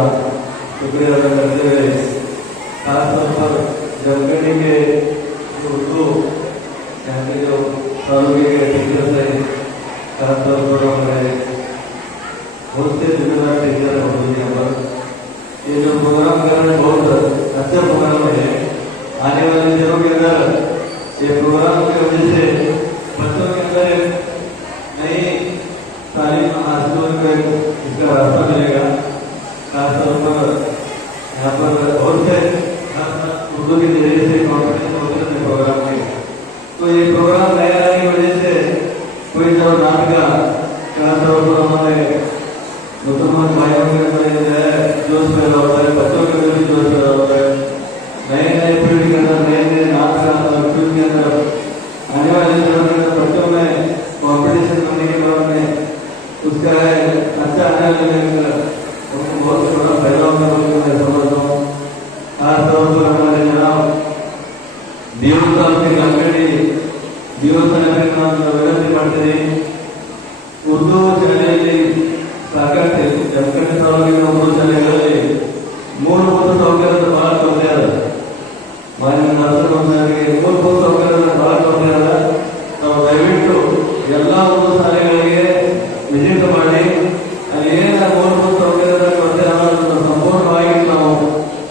शुक्रिया अदा करते हुए खास तौर पर जमगढ़ी के उर्दू यहाँ के जो तालुके के टीचर्स हैं, खास तौर पर हमारे बहुत से जिम्मेदार टीचर मौजूद यहाँ पर। ये जो प्रोग्राम कर रहे हैं बहुत अच्छा प्रोग्राम है। आने वाले दिनों के अंदर ये प्रोग्राम की वजह से बच्चों के अंदर नई तालीम हासिल कर इसका रास्ता मिलेगा। खासतौर पर यहाँ पर बहुत से उर्दू के जरिए से कॉम्पिटिशन होते हैं प्रोग्राम में, तो ये प्रोग्राम नया आने की वजह से कोई जो नाम का खासतौर पर हमारे मुसलमान भाइयों के अंदर जो है जोश पैदा होता है, बच्चों के अंदर भी जोश पैदा होता है। नए नए पीढ़ी के अंदर नए नए नाच का और के अंदर आने वाले दिनों के अंदर बच्चों में कॉम्पिटिशन करने के बाद में उसका है अच्छा आने वाले दिन उनको बहुत बड़ा फायदा होगा मैं समझता हूँ। खासतौर पर हमारे जनाब बीओ साहब के गंगड़ी बीओ साहब नाम विनंती ಮಾಡ್ತೀನಿ ಉರ್ದು ಶಾಲೆಯಲ್ಲಿ ಸಾಕಷ್ಟು ಜಮಖಂಡಿ ತಾಲೂಕಿನ ಉರ್ದು ಶಾಲೆಗಳಲ್ಲಿ ಮೂಲಭೂತ ಸೌಕರ್ಯದ ಬಹಳ ತೊಂದರೆ ಅದ. ಮಾನ್ಯ ನರಸರಿಗೆ ಮೂಲಭೂತ ಸೌಕರ್ಯದ ಬಹಳ ತೊಂದರೆ ಅದ. ನಾವು ದಯವಿಟ್ಟು ಎಲ್ಲ ಉರ್ದು ಶಾಲೆಗಳಿಗೆ ವಿಸಿಟ್ ಮಾಡಿ ಅಲ್ಲಿ ಏನ ಮೂಲಭೂತ ಸೌಕರ್ಯದ ಕೊರತೆ ಅನ್ನೋದನ್ನು ಸಂಪೂರ್ಣವಾಗಿ ನಾವು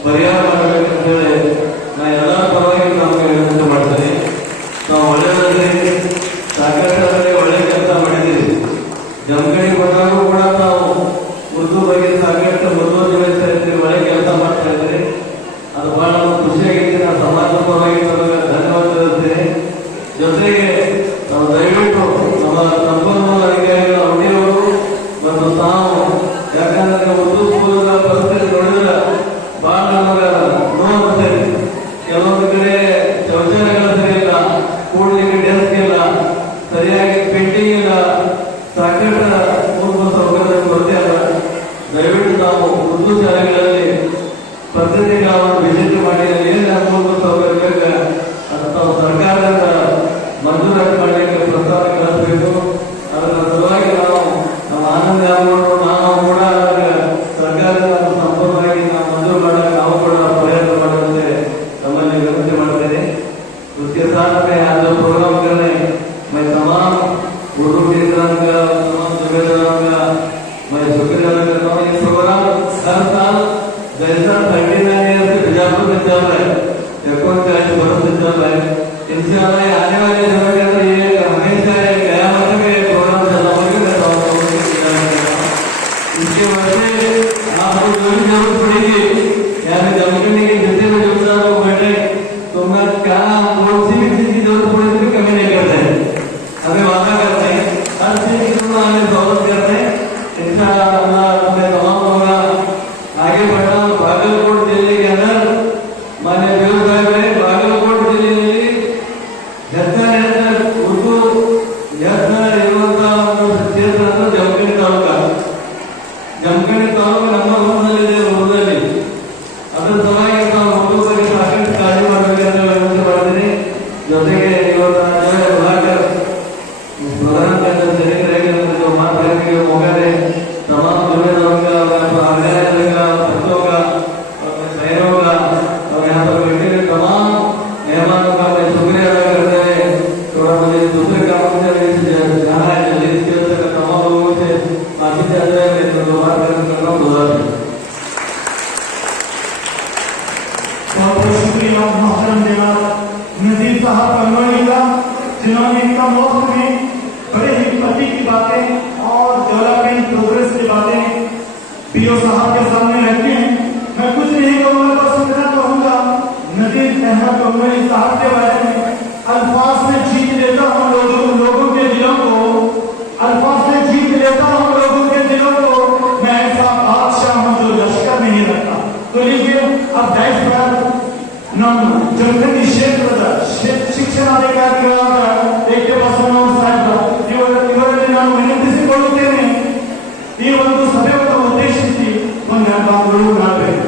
ಪರಿಹಾರ ಮಾಡಬೇಕಂತೇಳಿ ನಾ ಎಲ್ಲ ಪರವಾಗಿ ನಮಗೆ ವಿನಂತಿ ಮಾಡ್ತೀನಿ. ನಾವು ಒಳ್ಳೆಯದಾಗಿ ಸಾಕಷ್ಟು ಒಳ್ಳೆ ಕೆಲಸ ಮಾಡಿದ್ದೀವಿ. ಜಮಖಂಡಿ ಬಂದಾಗೂ ಕೂಡ ನಾವು ಉರ್ದು ಬಗ್ಗೆ ಸಾಕಷ್ಟು ಮುತುವರ್ಜಿ ವಹಿಸ್ತಾ ಇದ್ದೀವಿ, ಒಳ್ಳೆ ಕೆಲಸ ಮಾಡ್ತಾ ಇದ್ದೀರಿ. ಅದು ಬಹಳ ಖುಷಿಯಾಗಿತ್ತು. ನಾನು ಸಮಾಜದ ಪರವಾಗಿ ತಮಗೆ ಧನ್ಯವಾದ ತಿಳಿಸ್ತೀನಿ. ಜೊತೆಗೆ ನಾವು ದಯವಿಟ್ಟು ನಮ್ಮ ಸಂಪನ್ಮೂಲ ಅಧಿಕಾರಿಗಳ ಹುಟ್ಟಿರೋರು ಮತ್ತು ತಾವು, ಯಾಕಂದ್ರೆ ಉರ್ದು ಸ್ಕೂಲದ ಪರಿಸ್ಥಿತಿ ನೋಡಿದ್ರೆ ಬಹಳ ನಮಗೆ ನೋವಾಗುತ್ತೆ. ಕೆಲವೊಂದು ಕಡೆ ಶೌಚಾಲಯಗಳು ಸರಿಯಿಲ್ಲ, ಕೂಡಲಿಕ್ಕೆ ಡೆಸ್ಕ್ ಇಲ್ಲ, ಸರಿಯಾಗಿ ಪೇಂಟಿಂಗ್ ಇಲ್ಲ, ಸಾಕಷ್ಟು ಮೂಲಭೂತ ಸೌಕರ್ಯದ ಕೊರತೆ ಅಲ್ಲ. ದಯವಿಟ್ಟು ನಾವು ಉರ್ದು ಶಾಲೆಗಳಲ್ಲಿ ಪ್ರತಿನಿಧಿಗಳನ್ನು ವಿಸಿಟ್ ಮಾಡಿ ಅಲ್ಲಿ ಏನು ಮೂಲಭೂತ ಸೌಕರ್ಯ ಬೇಕು ಅದು ತಾವು ಸರ್ಕಾರದಿಂದ ಮಂಜೂರಾತಿ ಮಾಡಲಿಕ್ಕೆ ಪ್ರಸ್ತಾವನೆ ಕಳಿಸಬೇಕು. ಅದರ ಸಲುವಾಗಿ ನಾವು ನಮ್ಮ ಆನಂದ ನಾವು ಕೂಡ इंशाल्लाह ये आने वाले समय के अंदर ये हमेशा ये गया मतलब ये प्रोग्राम चला होगा इसके वजह से आपको जो भी जरूरत पड़ेगी यानी जमीन के जितने भी जो लोग बैठे तो मैं क्या कौन सी भी चीज की जरूरत पड़े तो कमी नहीं करते हैं हमें वादा करते हैं हर चीज की हमें सौलत करते हैं इंशाअल्लाह हमें तमाम होगा आगे बढ़ना भागलकोट जिले के अंदर माने व्यवसाय में भागलकोट जिले में उर्दू ಕ್ಷೇತ್ರ ಜಮಖಂಡಿ ತಾಲೂಕು ನಮ್ಮ ಊರಿನಲ್ಲಿದೆ ಊರಲ್ಲಿ ಅದರ ಸಲುವಾಗಿ ನಾವು ಉರ್ದು ಬಗ್ಗೆ ಸಾಕಷ್ಟು ಕಾಳಜಿ ಮಾಡಬೇಕಂತ ವಿನಂತಿ ಮಾಡ್ತೀನಿ ಜೊತೆಗೆ ಇವತ್ತು प्रधान शरीर रहेगा जो मात रहेंगे मौका दे तमाम जिम्मेदारों का ऑर्गेनाइजर का बच्चों का और शहरों का और यहाँ पर बैठे हुए तमाम मेहमानों का मैं शुक्रिया अदा करते हुए थोड़ा मुझे दूसरे कामों से जाना है जल्दी इसके वजह से तमाम लोगों से माफी चाहते हुए मैं तो बात करना बहुत शुक्रिया मोहतरम जनाब नजीर साहब कंगोली का जिन्होंने इनका वक्त में बड़े हिम्मती की बातें और डेवलपमेंट प्रोग्रेस की बातें पीओ साहब के सामने रखी हैं। मैं कुछ नहीं कहूँगा बस इतना कहूँगा नजीर अहमद कंगोली साहब के बारे में अल्फाज से जीत लेता हूँ लोगों के दिलों को अल्फाज से जीत लेता हूँ लोगों के दिलों को मैं ऐसा बादशाह हूँ जो लश्कर नहीं रखता। तो लीजिए अब दैश पर ನಮ್ಮ ಜಮಖಂಡಿ ಕ್ಷೇತ್ರದ ಶಿಕ್ಷಣಾಧಿಕಾರಿಗಳಾದ ಎ.ಕೆ. ಬಸವನವರು ಸಾಹೇಬರು ಇವರಲ್ಲಿ ನಾನು ವಿನಂತಿಸಿಕೊಳ್ಳುತ್ತೇನೆ ಈ ಒಂದು ಸಭೆಯನ್ನು ಉದ್ದೇಶಿಸಿ ಒಂದು ಮಾತುಗಳು ಮಾಡಬೇಕು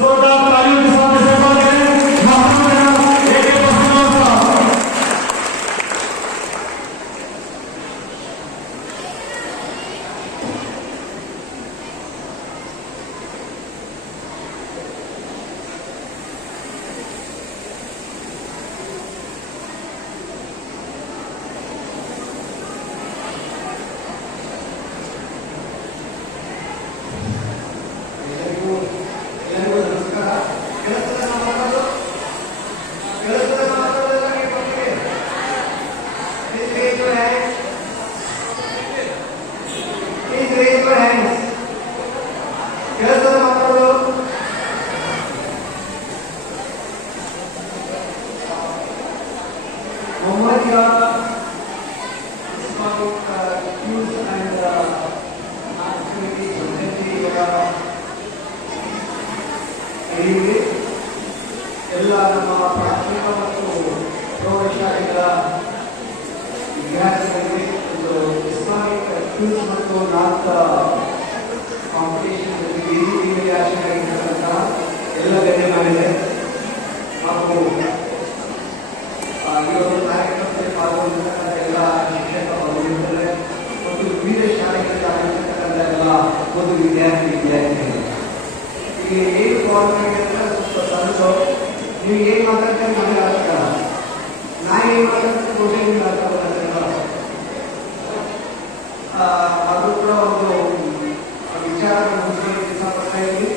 जोरदार तालियों के साथ स्वागत करें ए.के. बसवनवर साहब। ಎಲ್ಲ ನಮ್ಮ ಪ್ರಾಥಮಿಕ ಮತ್ತು ಪ್ರೌಢಶಾಲೆಗಳ ವಿದ್ಯಾರ್ಥಿಗಳಿಗೆ ಒಂದು ಇಸ್ಲಾಮಿಕ್ ಕ್ಯೂಸ್ ಮತ್ತು ನಾಲ್ಕು ಕಾಂಪಿಟೇಷನ್ ವೇದಿಕೆಯಲ್ಲಿ ಆಶೆಯಾಗಿರ್ತಕ್ಕಂತಹ ಎಲ್ಲ ಗಣ್ಯಮಾನ್ಯರೇ ಹಾಗೂ ಈ ಒಂದು ಕಾರ್ಯಕ್ರಮದಲ್ಲಿ ಪಾಲ್ಗೊಂಡಿರ್ತಕ್ಕಂಥ ಎಲ್ಲ ಶಿಕ್ಷಕ ಬಂಧುಗಳೇ ಮತ್ತು ವಿವಿಧ ಶಾಲೆಗಳಲ್ಲಿ ಆಗಿರ್ತಕ್ಕಂಥ ಎಲ್ಲ ಒಂದು ವಿದ್ಯಾರ್ಥಿಗಳು ಈಗ ಏನು ಗೌರ್ಮೆಂಟ್ ಸಂತೋಷ ನೀವು ಏನು ಮಾತಾಡ್ತಾರೆ ನನಗೆ ಅರ್ಥ ನಾ ಏನು ಮಾತಾಡ್ತೀನಿ ಬಹುಶಃ ನಿಮ್ಗೆ ಅರ್ಥ ಅದು ಕೂಡ ಒಂದು ವಿಚಾರ ಮುಗಿಸ್ಕೊಳ್ಳಿಕ್ಕೆ ಇಷ್ಟಪಡ್ತಾ ಇದ್ವಿ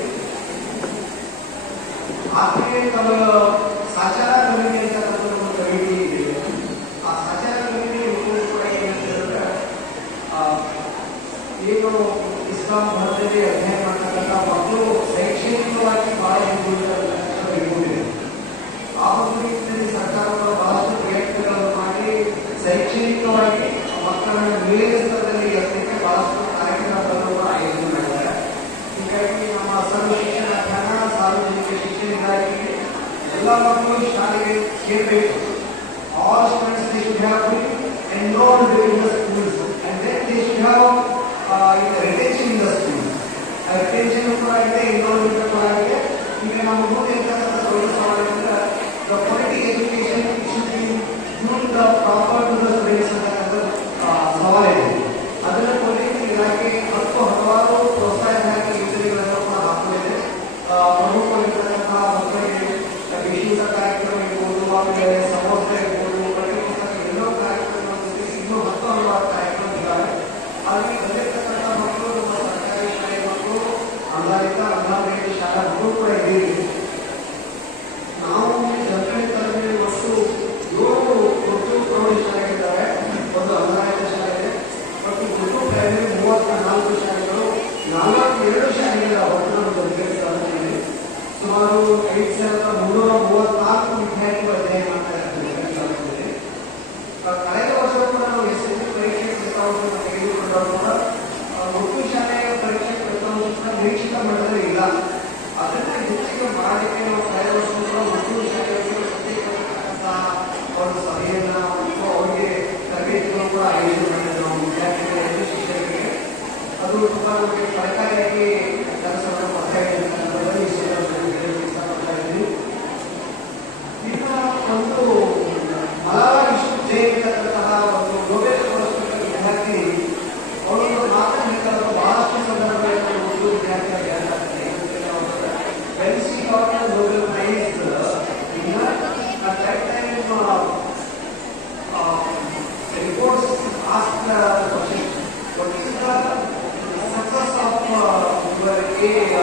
ಆದ್ರೆ ತಮ್ಮ ಸಾಚಾರ ಕಮಿಟಿ ಅಂತಕ್ಕಂಥ ಒಂದು ಕಮಿಟಿ ಇದೆ ಆ ಸಾಚಾರ ಕಮಿಟಿ ಕೂಡ ಏನಂತಂದ್ರೆ ಏನು ಇಸ್ಲಾಂ ಧರ್ಮದಲ್ಲಿ ಅಧ್ಯಯನ ಮಾಡ್ತಕ್ಕಂಥ ಮಕ್ಕಳು ಶೈಕ್ಷಣಿಕವಾಗಿ ಬಹಳ ಹಿಂದುಳಿದಿದೆ ಆ ಒಂದು ರೀತಿಯಲ್ಲಿ ಸರ್ಕಾರಗಳು ಬಹಳಷ್ಟು ಪ್ರಯತ್ನಗಳನ್ನು ಮಾಡಿ ಶೈಕ್ಷಣಿಕವಾಗಿ ಮಕ್ಕಳನ್ನು ಮೇಲಿನ ಸ್ತರದಲ್ಲಿ ಎತ್ತಲಿಕ್ಕೆ ಬಹಳಷ್ಟು ಕಾರ್ಯಕ್ರಮಗಳನ್ನು ಕೂಡ ಆಯೋಜನೆ ಮಾಡಿದ್ದಾರೆ ಹೀಗಾಗಿ ನಮ್ಮ ಸರ್ವ ಶಿಕ್ಷಣ ಅಭಿಯಾನ ಸಾರ್ವಜನಿಕ ಶಿಕ್ಷಣ ಇಲಾಖೆಗೆ ಎಲ್ಲ ಮಕ್ಕಳು ಶಾಲೆಗೆ ಸೇರಬೇಕು all students they should have been enrolled in the schools and then they should have retention in the school retention ಕೂಡ ಇದೆ enrollment ಕೂಡ ಇದೆ ಈಗ ನಮ್ಮ ಮುಂದೆ ಇರ್ತಕ್ಕಂಥ ದೊಡ್ಡ ಸವಾಲು ಅಂದ್ರೆ the quality education should be given the proper to the students ಅಂತಕ್ಕಂಥ ಸವಾಲಿದೆ ಅದನ್ನು ಪೊಲೀಸ್ ಇಲಾಖೆ ಮತ್ತು ಹಲವಾರು ಪ್ರೋತ್ಸಾಹಕ ಯೋಜನೆಗಳನ್ನು ಕೂಡ ಹಾಕಲಿದೆ ಪ್ರಮುಖವಾಗಿರ್ತಕ್ಕಂಥ ಮಕ್ಕಳಿಗೆ ವಿಶೇಷ ಕಾರ್ಯಕ್ರಮ ಇರ್ಬೋದು ಆಮೇಲೆ ಸಮವಸ್ತ್ರ ಇರ್ಬೋದು ಪಠ್ಯಪುಸ್ತಕ ಎಲ್ಲೋ ಕಾರ್ಯಕ್ರಮದಲ್ಲಿ ಇನ್ನೂ 10 ಹಲವಾರು ಕಾರ್ಯಕ್ರಮಗಳಿದ್ದಾವೆ ಅಲ್ಲಿ ಬಂದಿರ್ತಕ್ಕಂಥ ಮಕ್ಕಳು ನಮ್ಮ ಸರ್ಕಾರಿ ಶಾಲೆ ಮಕ್ಕಳು ಆಧಾರಿತ ಅಂಗನವಾಡಿ ಶಾಲಾ ಮಕ್ಕಳು ಕೂಡ ಇದ್ದೀವಿ ನಾವು ಜಮಖಂಡಿ ತಾಲೂಕಿನಲ್ಲಿ ಒಟ್ಟು ವಿಶೇಷ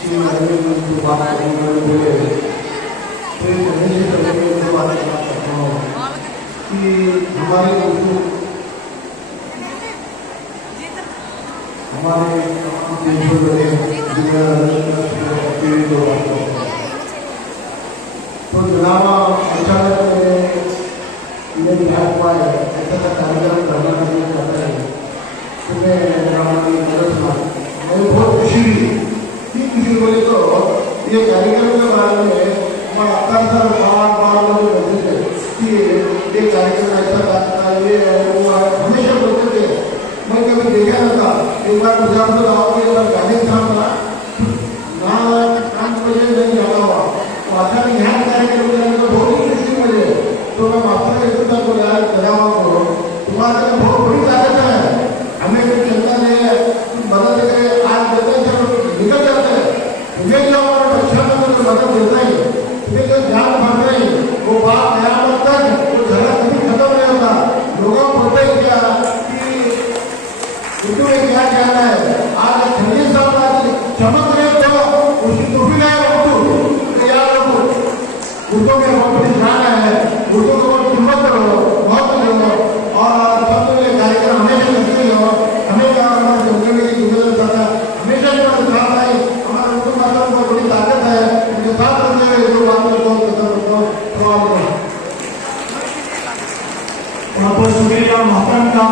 श्री अरविंद जो बात बोले फिर गणेश जी जो बात करता हूँ कि हमारे उर्दू हमारे तो चुनाव अचानक इन्हें विधायक हुआ है ऐसा का कार्यक्रम करना नहीं चाहता है तो मैं हमारी मदद सुना मुझे बहुत खुशी हुई कि किसी बोले तो ये कार्यक्रम के बारे में हमारा अक्सर बार मुझे मैसेज है कि ये कार्यक्रम ऐसा करता है ये वो है हमेशा बोलते थे मैं कभी देखा ना था एक बार गुजरात में आओगे एक बार राजस्थान में ना 5 बजे नहीं जाता हुआ तो अचानक यहाँ कार्यक्रम करने तो बहुत ही खुशी मुझे तो मैं मास्टर एक दूसरा को यार करावा को तुम्हारे लिए बहुत बड़ी ताकत है हमें भी चलता नहीं है मदद करे आज देते हैं जब निकल जाते हैं मुझे जो हमारे बच्चा को जो मदद देता है तुम्हें जो ज्ञान बढ़ रही वो बात कयामत तक वो झगड़ा कभी खत्म नहीं होता लोगों को बोलते हैं क्या कि उर्दू में क्या कहना है आज 26 साल का चमक रहे तो उसकी टोपी लाए उर्दू याद रखो उर्दू में बहुत बड़ी जान है उर्दू को बहुत हिम्मत करो बहुत करो और सब ये कार्यक्रम हमेशा करते हो हमेशा हमारे जंगल की गुजर करता हमेशा जो साथ है हमारे उर्दू भाषा में बहुत बड़ी ताकत है उनके साथ रहते हुए जो बात को खत्म करो बहुत बहुत शुक्रिया मोहतरम का